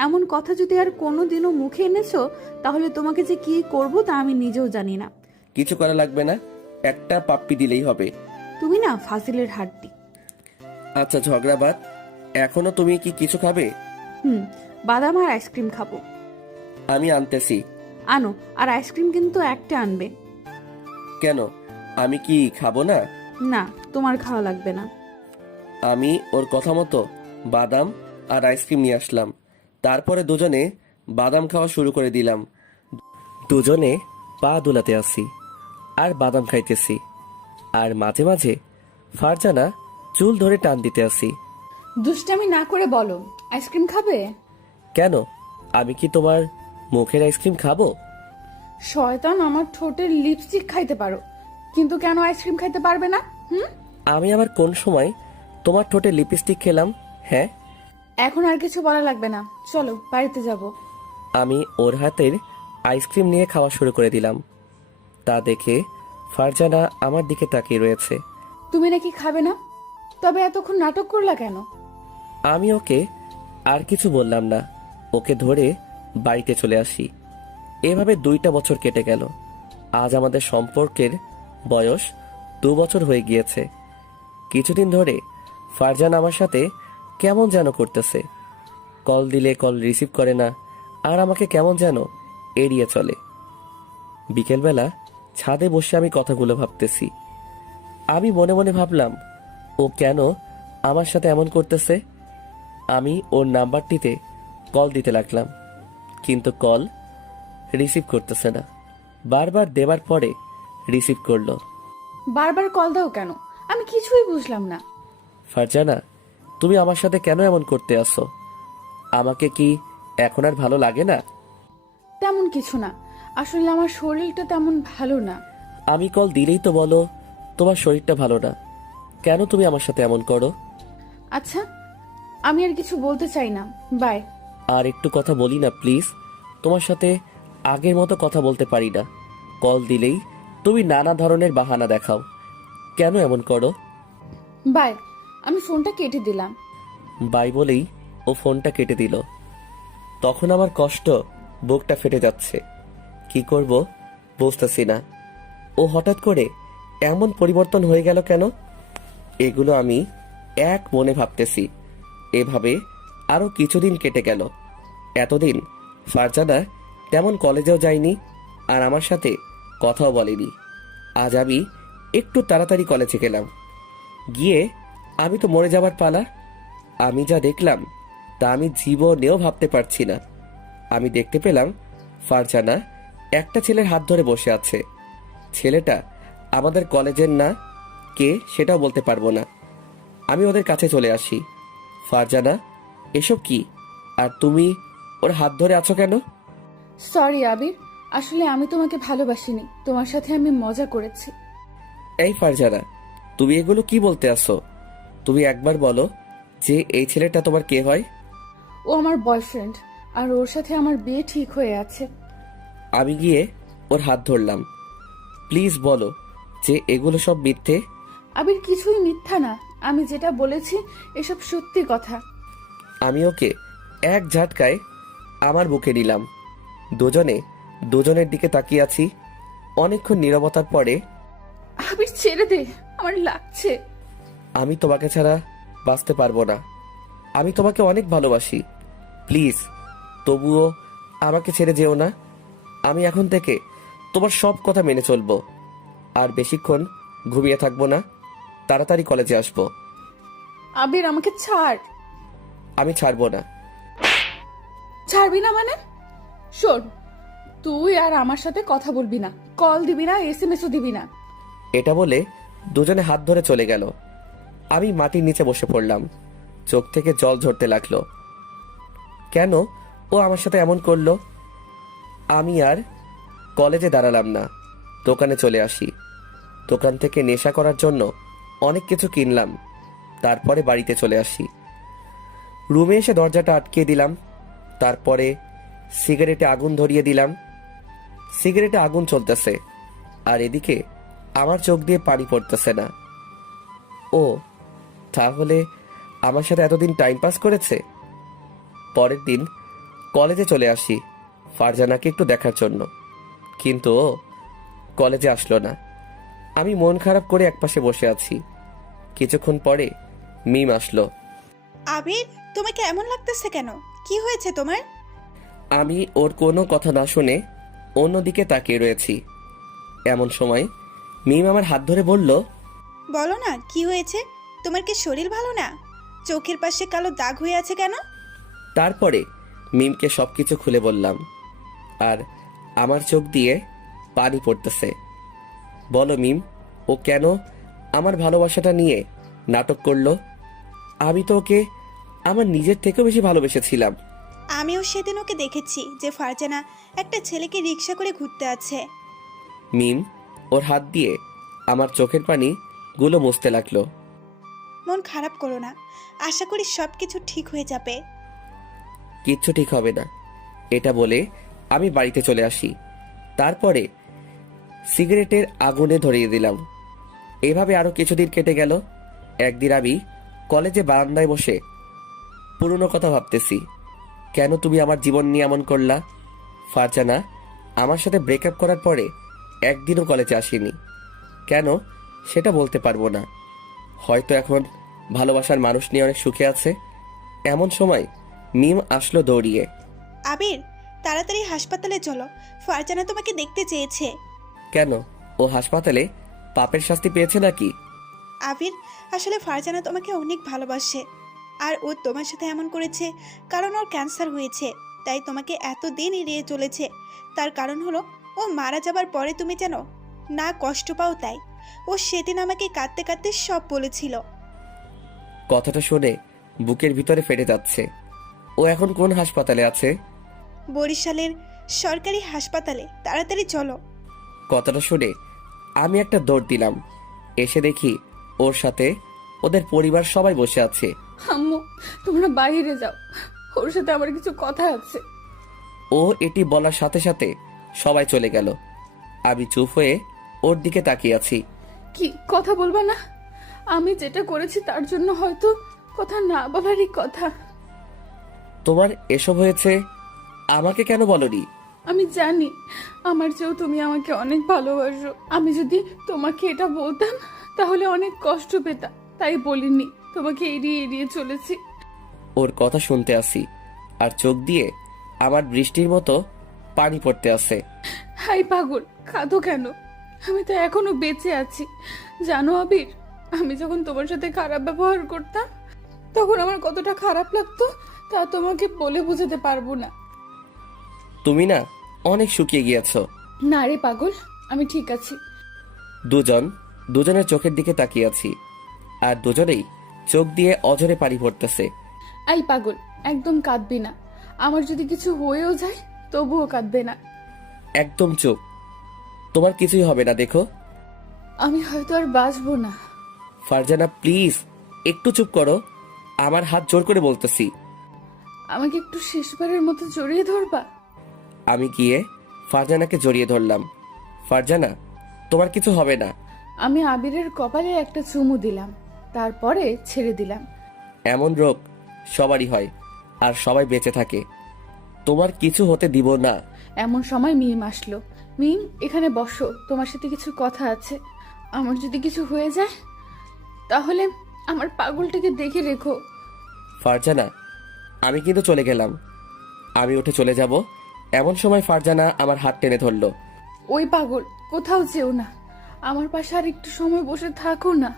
এমন কথা যদি আর কোনোদিনও মুখে এনেছো তাহলে তোমাকে যে কি করব তা আমি নিজেও জানি না। কিছু করা লাগবে না, একটা পাপ্পি দিলেই হবে। তুমি না ফাজিলের হাড্ডি। আচ্ছা ঝগড়া বাদ, এখনো তুমি কি কিছু খাবে? বাদাম আর আইসক্রিম খাবো। আমি আনতেছি। আনো, আর আইসক্রিম কিন্তু একটা আনবে। কেন, আমি কি খাবো না? না, তোমার খাওয়া লাগবে না। আমি ওর কথা মতো বাদাম আর আইসক্রিম নিয়ে আসলাম। তারপরে দুজনে বাদাম খাওয়া শুরু করে দিলাম। দুজনে পা দুলাতে আসি আর বাদাম খাইতেছি, আর মাঝে মাঝে ফারজানা চুল ধরে টান দিতে আসি। দুষ্টামি না করে বলো, আইসক্রিম খাবে? কেন, আমি কি তোমার মুখের আইসক্রিম খাবো? শয়তান, আমার ঠোঁটের লিপস্টিক খাইতে পারো, কিন্তু কেন আইসক্রিম খাইতে পারবে না? আমি আবার কোন সময় তোমার ঠোঁটে লিপস্টিক খেলাম? হ্যাঁ, এখন আর কিছু বলা লাগবে না, চলো বাড়িতে যাব। আমি ওর হাতের আইসক্রিম নিয়ে খাওয়া শুরু করে দিলাম। তা দেখে ফারজানা আমার দিকে তাকিয়ে রয়েছে। তুমি নাকি খাবে না, তবে এতক্ষণ নাটক করলা কেন? আমি ওকে আর কিছু বললাম না, ওকে ধরে বাড়িতে চলে আসি। এভাবে 2টা বছর কেটে গেল। আজ আমাদের সম্পর্কের বয়স 2 বছর হয়ে গিয়েছে। কিছুদিন ধরে ফারজানা আমার সাথে কেমন যেন করতেছে। কল দিলে কল রিসিভ করে না, আর আমাকে কেমন যেন এড়িয়ে চলে। বিকেলবেলা ছাদে বসে আমি কথাগুলো ভাবতেছি। আমি মনে মনে ভাবলাম, ও কেন আমার সাথে এমন করতেছে। আমি ওর নাম্বারটিতে কল দিতে লাগলাম, কিন্তু কল রিসিভ করতেছে না। বারবার দেবার পরে রিসিভ করলো। বারবার কল দাও কেন? আমি কিছুই বুঝলাম না। ফারজানা, তুমি আমার সাথে কেন এমন করতে আসো? আমাকে কি এখন আর ভালো লাগে না? তেমন কিছু না, আসলে আমার শরীরটা তেমন ভালো না। আমি কল দিলেই তো বলো তোমার শরীরটা ভালো না। কেন তুমি আমার সাথে এমন করো? আচ্ছা, আমি আর কিছু বলতে চাই না, বাই। আর একটু কথা বলি না প্লিজ? তোমার সাথে আগের মতো কথা বলতে পারি না। কল দিলেই তুমি নানা ধরনের বাহানা দেখাও। কেন এমন করো? বাই। আমি ফোনটা কেটে দিলাম। বাই বলেই ও ফোনটা কেটে দিল। তখন আমার কষ্ট, বুকটা ফেটে যাচ্ছে। কি করব বুঝতেছি না। ও হঠাৎ করে এমন পরিবর্তন হয়ে গেল কেন? এগুলো আমি এক মনে ভাবতেছি। এভাবে আরো কিছুদিন কেটে গেল। এতদিন ফারজানা তেমন কলেজেও যায়নি, আর আমার সাথে কথাও বলেনি। আজ আমি একটু তাড়াতাড়ি কলেজে গেলাম। গিয়ে আমি তো মরে যাবার পালা। আমি যা দেখলাম তা আমি জীবনেও ভাবতে পারছি না। আমি দেখতে পেলাম ফারজানা একটা ছেলের হাত ধরে বসে আছে। ছেলেটা আমাদের কলেজের না, কে সেটাও বলতে পারবো না। আমি ওদের কাছে চলে আসি। ফারজানা, এসব কি? আর তুমি ওর হাত ধরে আছো কেন? সরি আবির, আসলে আমি তোমাকে ভালোবাসিনি, তোমার সাথে আমি মজা করেছি। এই ফারজানা, তুমি এগুলো কি বলতে আসো? তুমি একবার বলো যে এই ছেলেটা তোমার কে হয়? ও আমার বয়ফ্রেন্ড, আর ওর সাথে আমার বিয়ে ঠিক হয়ে আছে। আমি গিয়ে ওর হাত ধরলাম। প্লিজ বলো যে এগুলো সব মিথ্যে। আবির, কিছুই মিথ্যা না, আমি যেটা বলেছি এসব সত্যি কথা। আমি ওকে এক ঝাটকায় আমার বুকে নিলাম। দুজনে দুজনের দিকে তাকিয়ে আছি। অনেকক্ষণ নীরবতার পরে, আবির ছেড়ে দে, আমার লাগছে। আমি তোমাকে ছাড়া বাঁচতে পারবো না। আমি তোমাকে অনেক ভালোবাসি। প্লিজ তবুও আমাকে ছেড়ে যেও না। আমি এখন থেকে তোমার সব কথা মেনে চলবো। আর বেশিক্ষণ ঘুমিয়ে থাকবো না। তাড়াতাড়ি কলেজে আসবো। আবির, আমাকে ছাড়। আমি ছাড়বো না। ছাড়বি না মানে? শোন, তুই আর আমার সাথে কথা বলবি না, কল দিবি না, এসএমএসও দিবি না। এটা বলে দুজনে হাত ধরে চলে গেল। আমি মাটির নিচে বসে পড়লাম। চোখ থেকে জল ঝরতে লাগলো। কেন ও আমার সাথে এমন করলো? আমি আর কলেজে দাঁড়ালাম না, দোকানে চলে আসি। দোকান থেকে নেশা করার জন্য অনেক কিছু কিনলাম। তারপরে বাড়িতে চলে আসি। রুমে এসে দরজাটা আটকে দিলাম। তারপরে সিগারেটে আগুন ধরিয়ে দিলাম। সিগারেটে আগুন চলতেছে, আর এদিকে আমার চোখ দিয়ে পানি পড়তেছে না। ও তাহলে আমার সাথে এতদিন টাইম পাস করেছে। পরের দিন কলেজে চলে আসি ফারজানাকে একটু দেখার জন্য, কিন্তু ও কলেজে আসলো না। আমি মন খারাপ করে একপাশে বসে আছি। কিছুক্ষণ পরে মিম আসলো। আবির, তোমাকে এমন লাগতেছে কেন? কি হয়েছে তোমার? আমি ওর কোনো কথা না শুনে অন্যদিকে তাকিয়ে রয়েছি। এমন সময় মিম আমার হাত ধরে বলল, বলো না কি হয়েছে? তোমার কি শরীর ভালো না? চোখের পাশে কালো দাগ হয়ে আছে কেন? তারপরে মিমকে সবকিছু খুলে বললাম। আর আমার চোখ দিয়ে পানি পড়তেছে। বলো মিম, ও কেন আমার ভালোবাসাটা নিয়ে নাটক করলো? আমি তো ওকে আমার নিজের থেকেও বেশি ভালোবেসেছিলাম। আমিও সেদিন ওকে দেখেছি যে ফারজানা একটা ছেলেকে রিক্সা করে ঘুরতে আছে। মিম ওর হাত দিয়ে আমার চোখের পানি গুলো মুছতে লাগলো। মন খারাপ করো না, আশা করি সব কিছু ঠিক হয়ে যাবে। কিচ্ছু ঠিক হবে না, এটা বলে আমি বাড়িতে চলে আসি। তারপরে সিগারেটের আগুনে ধরিয়ে দিলাম। এভাবে আরো কিছুদিন কেটে গেল। একদিন আমি কলেজে বারান্দায় বসে পুরনো কথা ভাবতেছি। কেন তুমি আমার জীবন নিয়ে এমন করলা? ফারজানা আমার সাথে ব্রেকআপ করার পরে একদিনও কলেজে আসেনি। কেন সেটা বলতে পারবো না। হয়তো এখন ভালোবাসার মানুষ নিয়ে অনেক সুখে আছে। এমন সময় মিম আসলো দৌড়িয়ে। আবির, তাড়াতাড়ি হাসপাতালে চলো, ফারজানা তোমাকে দেখতে চেয়েছে। কেন, ও হাসপাতালে পাপের শাস্তি পেয়েছে নাকি? আবির, আসলে ফারজানা তোমাকে অনেক ভালোবাসে, আর ও তোমার সাথে এমন করেছে কারণ ওর ক্যান্সার হয়েছে, তাই তোমাকে এতদিন এড়িয়ে চলেছে। তার কারণ হলো ও মারা যাবার পরে তুমি যেন না কষ্ট পাও, তাই ও সেদিন আমাকে কাঁদতে কাঁদতে সব বলেছিল। কথাটা শুনে বুকের ভিতরে ফেটে যাচ্ছে। ও এখন কোন হাসপাতালে আছে? বরিশালের সরকারি হাসপাতালে, তাড়াতাড়ি চলো। কথাটা শুনে আমি একটা দৌড় দিলাম। এসে দেখি ওর সাথে ওদের পরিবার সবাই বসে আছে। আম্মু, তোমরা বাইরে যাও, ওর সাথে আমার কিছু কথা আছে। ও এটি বলার সাথে সাথে সবাই চলে গেল। আমি চুপ হয়ে ওর দিকে তাকিয়ে আছি। কি কথা বলবা না? আমি যেটা করেছি তার জন্য হয়তো কথা না বলারই কথা। তোমার এসব হয়েছে, আমাকে কেন বলনি? আমি জানি আমার চেয়েও তুমি আমাকে অনেক ভালোবাসো। আমি যদি তোমাকে এটা বলতাম তাহলে অনেক কষ্ট পেতাম, তাই বলিনি। তোমাকে এড়িয়ে এড়িয়ে চলেছি। ওর কথা শুনতে আসি আর চোখ দিয়ে আমার বৃষ্টির মতো পানি পড়তে আসে। হাই পাগল, কাঁদো কেন? আমি তো এখনো বেঁচে আছি। জানো আবির, আমি যখন তোমার সাথে খারাপ ব্যবহার করতাম তখন আমার কতটা খারাপ লাগতো তা তোমাকে বলে বোঝাতে পারবো না। তুমি না অনেক শুকিয়ে গিয়েছো। না রে পাগল, আমি ঠিক আছি। দুজনের চোখের দিকে তাকিয়ে আছি আর দুজনেই চোখ দিয়ে অঝরে পানি পড়তেছে। আই পাগল, একদম কাঁদবি না। আমার যদি কিছু হয়েও যায় তবুও কাঁদবে না। একদম চুপ, তোমার কিছুই হবে না। দেখো, আমি হয়তো আর বাঁচবো না। ফারজানা প্লিজ একটু চুপ করো, আমার হাত জোর করে বলতেছি। আমাকে একটু শেষবারের মতো জড়িয়ে ধরবা? আমি গিয়ে ফারজানাকে জড়িয়ে ধরলাম। ফারজানা, তোমার কিছু হবে না। আমি আবিরের কপালে একটা চুমু দিলাম, তারপরে ছেড়ে দিলাম। এমন রোগ সবারই হয় আর সবাই বেঁচে থাকে, তোমার কিছু হতে দিব না। এমন সময় মিম আসলো। মিম, এখানে বসো, তোমার সাথে কিছু কথা আছে। আমার যদি কিছু হয়ে যায় তাহলে আমার পাগলটাকে দেখে রেখো। ফারজানা, আমি কিন্তু চলে গেলাম। আমি উঠে চলে যাব এমন সময় ফারজানা আমার হাত টেনে ধরলো। ওই পাগল, কোথাও যেও না, আমার পাশে আর একটু সময় বসে থাকো না।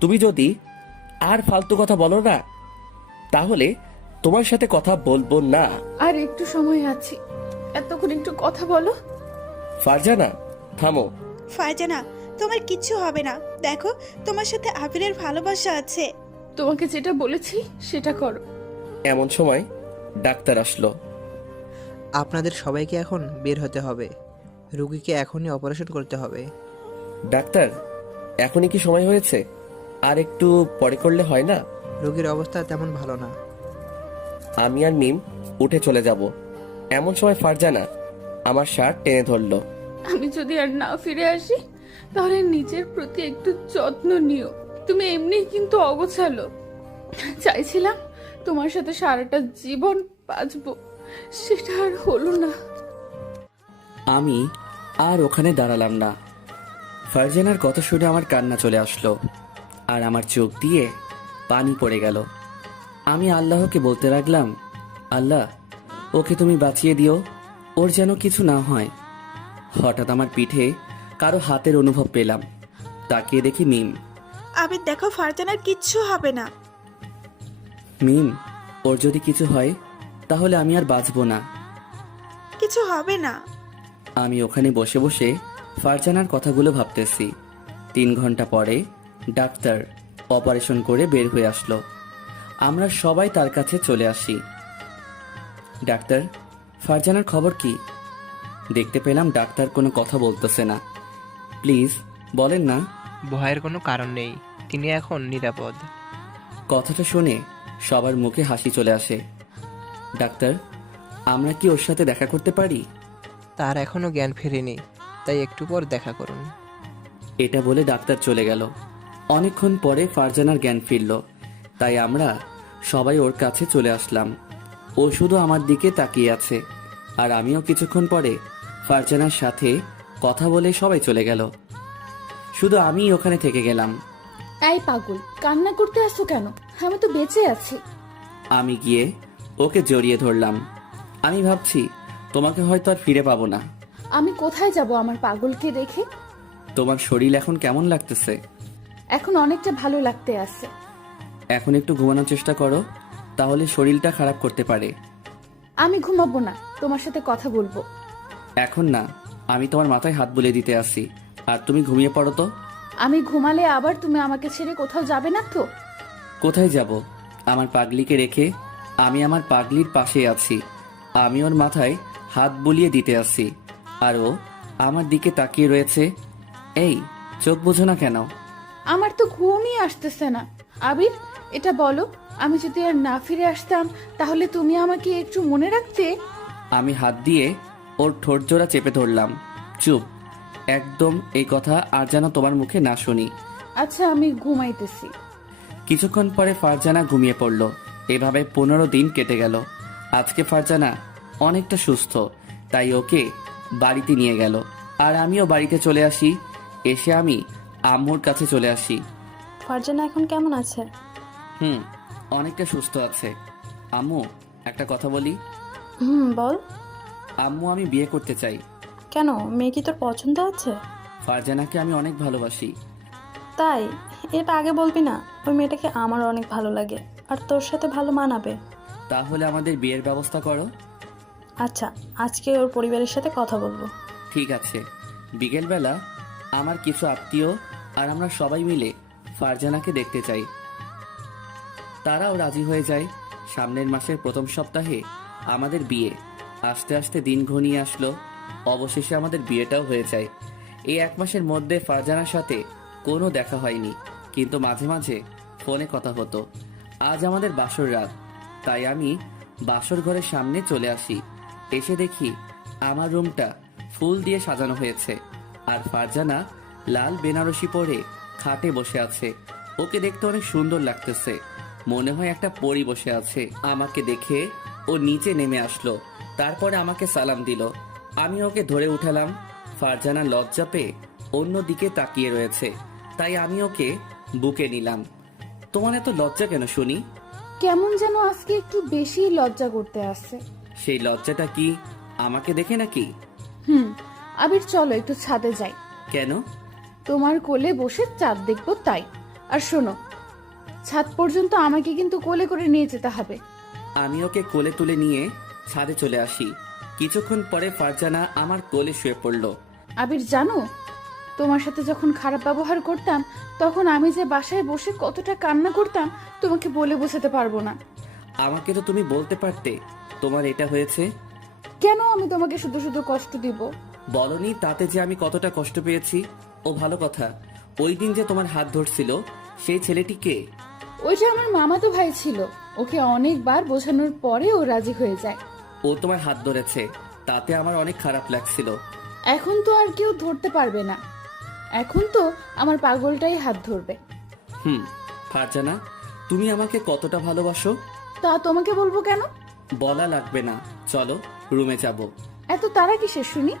তুমি যদি আর ফালতু কথা বলো না তাহলে তোমার সাথে কথা বলবো না। আর একটু সময় আছে, এতক্ষণ একটু কথা বলো। ফারজানা থামো। ফারজানা, তোমার কিচ্ছু হবে না। দেখো, তোমার সাথে আবিরের ভালোবাসা আছে। তোমাকে যেটা বলেছি সেটা করো। এমন সময় ডাক্তার আসলো। আপনাদের সবাইকে এখন বের হতে হবে, রুগীকে এখনই অপারেশন করতে হবে। ডাক্তার, এখনই কি সময় হয়েছে? আর একটু পরে করলে হয় না? রোগীর অবস্থা তেমন ভালো না। আমি আর মিম উঠে চলে যাব এমন সময় ফারজানা আমার শার্ট টেনে ধরলো। আমি যদি আর না ফিরে আসি তাহলে নিজের প্রতি একটু যত্ন নিও। তুমি এমনি কিন্তু অগোছালো। চাইছিলাম তোমার সাথে সারাটা জীবন বাঁচবো, সেটা আর হলো না। আমি আর ওখানে দাঁড়ালাম না। ফারজানার কথা শুনে আমার কান্না চলে আসলো আর আমার চোখ দিয়ে পানি পড়ে গেল। আমি আল্লাহকে বলতে লাগলাম, আল্লাহ, ওকে তুমি বাঁচিয়ে দিও, ওর যেন কিছু না হয়। হঠাৎ আমার পিঠে কারো হাতের অনুভব পেলাম। তাকিয়ে দেখি মিম। আবির দেখো, ফারজানার কিচ্ছু হবে না। মিম, ওর যদি কিছু হয় তাহলে আমি আর বাঁচবো না। কিছু হবে না। আমি ওখানে বসে বসে ফারজানার কথাগুলো ভাবতেছি। 3 ঘন্টা পরে ডাক্তার অপারেশন করে বের হয়ে আসলো। আমরা সবাই তার কাছে চলে আসি। ডাক্তার, ফারজানার খবর কি? দেখতে পেলাম ডাক্তার কোনো কথা বলতেছে না। প্লিজ বলেন না। ভয়ের কোনো কারণ নেই, তিনি এখন নিরাপদ। কথাটা শুনে সবার মুখে হাসি চলে আসে। ডাক্তার, আমরা কি ওর সাথে দেখা করতে পারি? তার এখনো জ্ঞান ফেরেনি, তাই একটু পর দেখা করুন। এটা বলে ডাক্তার চলে গেল। অনেকক্ষণ পরে ফারজানার জ্ঞান ফিরল, তাই আমরা সবাই ওর কাছে চলে আসলাম। ও শুধু আমার দিকে তাকিয়ে আছে আর আমিও কিছুক্ষণ পরে ফারজানার সাথে কথা বলে সবাই চলে গেল। শুধু আমি ওখানে থেকে গেলাম। এই পাগল, কান্না করতে আসছো কেন? আমি তো বেঁচে আছি। আমি গিয়ে ওকে জড়িয়ে ধরলাম। আমি ভাবছি তোমাকে হয়তো আর ফিরে পাবো না। আমি কোথায় যাব আমার পাগলকে রেখে? তোমার শরীর এখন কেমন লাগতেছে? এখন অনেকটা ভালো লাগতে আছে। এখন একটু ঘুমানোর চেষ্টা করো, তাহলে শরীরটা খারাপ করতে পারে। আমি ঘুমাবো না, তোমার সাথে কথা বলবো। এখন না, আমি তোমার মাথায় হাত বুলিয়ে দিতে আসি আর তুমি ঘুমিয়ে পড়ো তো। আমি ঘুমালে আবার তুমি আমাকে ছেড়ে কোথাও যাবে না তো? কোথায় যাব? আমার পাগলিকে রেখে আমি আমার পাগলির পাশে আছি। আমি ওর মাথায় হাত বুলিয়ে দিতে আসি আর ও আমার দিকে তাকিয়ে রয়েছে। এই, চোখ বোঝো না কেন? আমার তো ঘুমই আসতেছে না। আবির, এটা বলো, আমি যদি আর না ফিরে আসতাম তাহলে তুমি আমাকে একটু মনে রাখতে? আমি হাত দিয়ে ওর ঠোঁট জোড়া চেপে ধরলাম। চুপ, একদম এই কথা আর যেন তোমার মুখে না শুনি। আচ্ছা, আমি ঘুমাইতেছি। কিছুক্ষণ পরে ফারজানা ঘুমিয়ে পড়ল। এভাবে 15 দিন কেটে গেল। আজকে ফারজানা অনেকটা সুস্থ, তাই ওকে বাড়িতে নিয়ে গেল। আর আমিও বাড়িতে চলে আসি। এসে আমি আম্মুর কাছে চলে আসি। ফারজানা এখন কেমন আছে? অনেকটা সুস্থ আছে। আম্মু, একটা কথা বলি। বল। আম্মু, আমি বিয়ে করতে চাই। কেন, মেয়ে কি তোর পছন্দ আছে? ফারজানাকে আমি অনেক ভালোবাসি। তাই? এটা আগে বলবি না? ওই মেয়েটাকে আমার অনেক ভালো লাগে আর তোর সাথে ভালো মানাবে। তাহলে আমাদের বিয়ের ব্যবস্থা করো। আচ্ছা, আজকে ওর পরিবারের সাথে কথা বলবো। ঠিক আছে। বিকেলবেলা আমার কিছু আত্মীয় আর আমরা সবাই মিলে ফারজানাকে দেখতে চাই। তারাও রাজি হয়ে যায়। সামনের মাসের প্রথম সপ্তাহে আমাদের বিয়ে। আস্তে আস্তে দিন ঘনিয়ে আসলো। অবশেষে আমাদের বিয়েটাও হয়ে যায়। এই 1 মাসের মধ্যে ফারজানার সাথে কোনো দেখা হয়নি, কিন্তু মাঝে মাঝে ফোনে কথা হতো। আজ আমাদের বাসর রাত, তাই আমি বাসর ঘরের সামনে চলে আসি। এসে দেখি আমার রুমটা ফুল দিয়ে সাজানো হয়েছে, আর ফারজানা লাল বেনারসি পরে খাটে বসে আছে। ওকে দেখতে অনেক সুন্দর লাগতেছে, মনে হয় একটা পরী বসে আছে। আমাকে দেখে ও নিচে নেমে আসলো, তারপরে আমাকে সালাম দিল। আমি ওকে ধরে উঠালাম। ফারজানা লজ্জা পেয়ে অন্যদিকে তাকিয়ে রয়েছে, তাই আমি ওকে বুকে নিলাম। তোমার এত লজ্জা কেন শুনি? কেমন যেন আজকে একটু বেশি লজ্জা করতে আসছে। সেই লজ্জাটা কি আমাকে দেখে নাকি? আবির, চলো একটু ছাদে যাই। কেন? তোমার কোলে বসে চাঁদ দেখবো তাই। আর শোনো, ছাদ পর্যন্ত আমাকে কিন্তু কোলে করে নিয়ে যেতে হবে। আমি ওকে কোলে তুলে নিয়ে ছাদে চলে আসি। কিছুক্ষণ পরে ফারজানা আমার কোলে শুয়ে পড়ল। আবির, জানো, তোমার সাথে যখন খারাপ ব্যবহার করতাম তখন আমি যে বাসায় বসে কতটা কান্না করতাম তোমাকে বলে বোঝাতে পারবো না। আমাকে তো তুমি বলতে পারতে তোমার এটা হয়েছে। কেন আমি তোমাকে শুধু শুধু কষ্ট দিব? বলনি তাতে যে আমি কতটা কষ্ট পেয়েছি। ও ভালো কথা, ওই দিন যে তোমার হাত ধরছিল সেই ছেলেটি কে? ওইটা আমার মামাতো ভাই ছিল। ওকে অনেকবার বোঝানোর পরে ও রাজি হয়ে যায়। ও তোমার হাত ধরেছে, তাতে আমার অনেক খারাপ লাগছিল। এখন তো আর কেউ ধরতে পারবে না, এখন তো আমার পাগলটাই হাত ধরবে। ফারজানা, তুমি আমাকে কতটা ভালোবাসো? তা তোমাকে বলবো কেন? বলা লাগবে না, চলো রুমে যাব। এত তারা কিসের শুনি?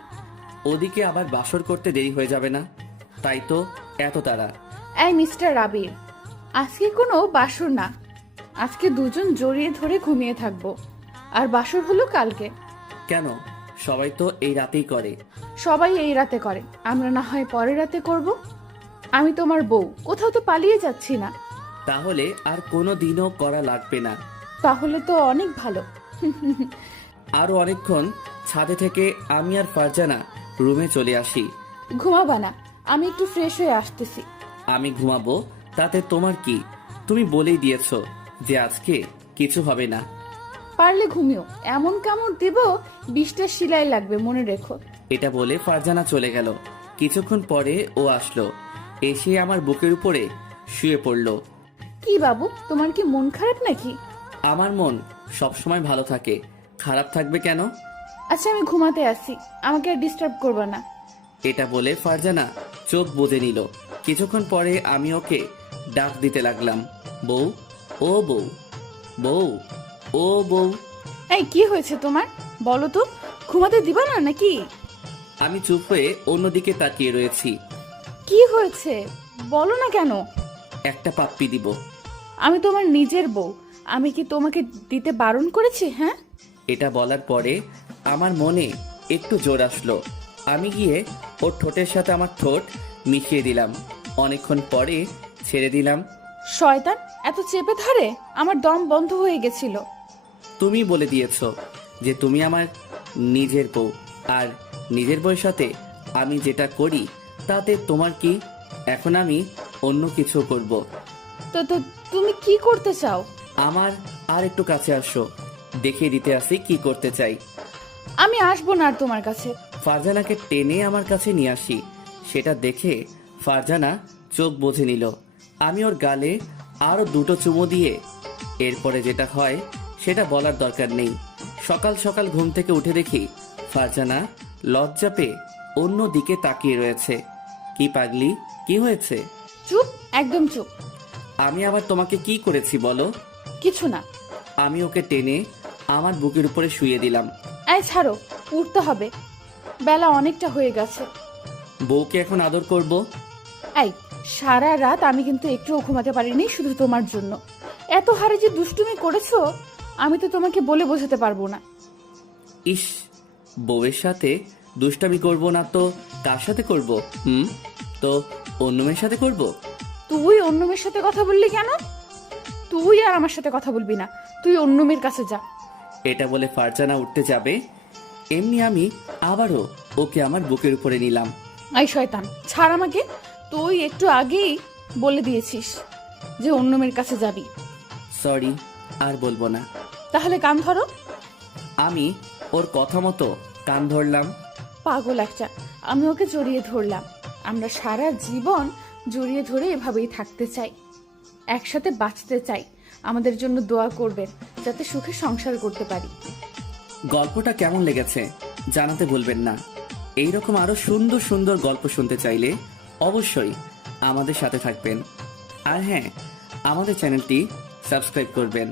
ওদিকে আবার বাসর করতে দেরি হয়ে যাবে না, তাই তো এত তাড়া। এই মিস্টার আবির, আজকে কোনো বাসর না। আজকে দুজন জড়িয়ে ধরে ঘুমিয়ে থাকবো, আর বাসর হলো কালকে। কেন? সবাই তো এই রাতেই করে। সবাই এই রাতে করে, আমরা না হয় পরের রাতে করব। আমি তোমার বউ, কোথাও তো পালিয়ে যাচ্ছি না। তাহলে আর কোনো দিনও করা লাগবে না। তাহলে তো অনেক ভালো। আরো অনেকক্ষণ ছাদে থেকে আমি আর ফারজানা রুমে চলে আসি। ঘুমাবা না? আমি একটু ফ্রেশ হয়ে আসতেছি। আমি ঘুমাবো, তাতে তোমার কি? তুমি বলেই দিয়েছো যে আজকে কিছু হবে না। পারলে ঘুমিও, এমন কামড় দিব 20টা সেলাই লাগবে, মনে রেখো। এটা বলে ফারজানা চলে গেল। কিছুক্ষণ পরে ও আসলো, এসে আমার বুকের উপরে শুয়ে পড়লো। কি বাবু, তোমার কি মন খারাপ নাকি? আমার মন সবসময় ভালো থাকে, খারাপ থাকবে কেন? আচ্ছা, আমি ঘুমাতে আসি, আমাকে আর ডিস্টার্ব করবা না। এটা বলে ফারজানা চোখ বুজে নিল। কিছুক্ষণ পরে আমি ওকে ডাক দিতে লাগলাম, বউ, ও বউ, বউ, ও বউ। এই, কি হয়েছে তোমার? বলো তো, ঘুমাতে দিবা না নাকি? আমি চুপ হয়ে অন্যদিকে তাকিয়ে রয়েছি। কি হয়েছে বলো না কেন? একটা পাপ্পি দিব। আমি তোমার নিজের বউ, আমি কি তোমাকে দিতে বারণ করেছি? হ্যাঁ। এটা বলার পরে আমার মনে একটু জোর আসলো। আমি গিয়ে ওর ঠোঁটের সাথে আমার ঠোঁট মিশিয়ে দিলাম। অনেকক্ষণ পরে ছেড়ে দিলাম। শয়তান, এত চেপে ধরে আমার দম বন্ধ হয়ে গেছিল। তুমি বলে দিয়েছো যে তুমি আমার নিজের বউ, আর নিজের বউয়ের সাথে আমি যেটা করি তাতে তোমার কি? এখন আমি অন্য কিছু করব। তো তুমি কি করতে চাও? আমার আর একটু কাছে আসো, দেখিয়ে দিতে আসি কি করতে চাই। আমি আসবো না আর তোমার কাছে। ফারজানাকে টেনে আমার কাছে নিয়ে আসি। সেটা দেখে ফারজানা চোখ বুজে নিল। আমি ওর গালে আরও 2টো চুমো দিয়ে এরপরে যেটা হয় সেটা বলার দরকার নেই। সকাল সকাল ঘুম থেকে উঠে দেখি ফারজানা লজ্জা পেয়ে অন্য দিকে তাকিয়ে রয়েছে। কি পাগলি, কি হয়েছে? চুপ, একদম চুপ। আমি আবার তোমাকে কি করেছি বলো? কিছু না। আমি ওকে টেনে আমার বুকের উপরে শুইয়ে দিলাম। এই ছাড়ো, উঠতে হবে, বেলা অনেকটা হয়ে গেছে। বউকে এখন আদর করব? এই সারা রাত আমি কিন্তু একটুও ঘুমাতে পারিনি শুধু তোমার জন্য। এত হারে যে দুষ্টুমি করেছো আমি তো তোমাকে বলে বোঝাতে পারবো না। ইস, বউয়ের সাথে দুষ্টামি করব না তো কার সাথে করব? তো অন্য মেয়ের সাথে করব? তুই অন্য মেয়ের সাথে কথা বললি কেন? তুই আর আমার সাথে কথা বলবি না, তুই অন্য মেয়ের কাছে যা। এটা বলে ফারজানা উঠতে যাবে, এমনি আমি আবারও ওকে আমার বুকের উপরে নিলাম। এই শয়তান, ছাড় আমাকে। তুই একটু আগেই বলে দিয়েছিস যে অন্য মেয়ের কাছে যাবি। সরি, আর বলবো না। তাহলে কান ধরো। আমি ওর কথা মতো কান ধরলাম। পাগল একটা। আমি ওকে জড়িয়ে ধরলাম। আমরা সারা জীবন জড়িয়ে ধরে এভাবেই থাকতে চাই, একসাথে বাঁচতে চাই। আমাদের জন্য দোয়া করবেন যাতে সুখে সংসার করতে পারি। গল্পটা কেমন লেগেছে জানাতে ভুলবেন না। এইরকম আরো সুন্দর সুন্দর গল্প শুনতে চাইলে অবশ্যই আমাদের সাথে থাকবেন। আর হ্যাঁ, আমাদের চ্যানেলটি সাবস্ক্রাইব করবেন।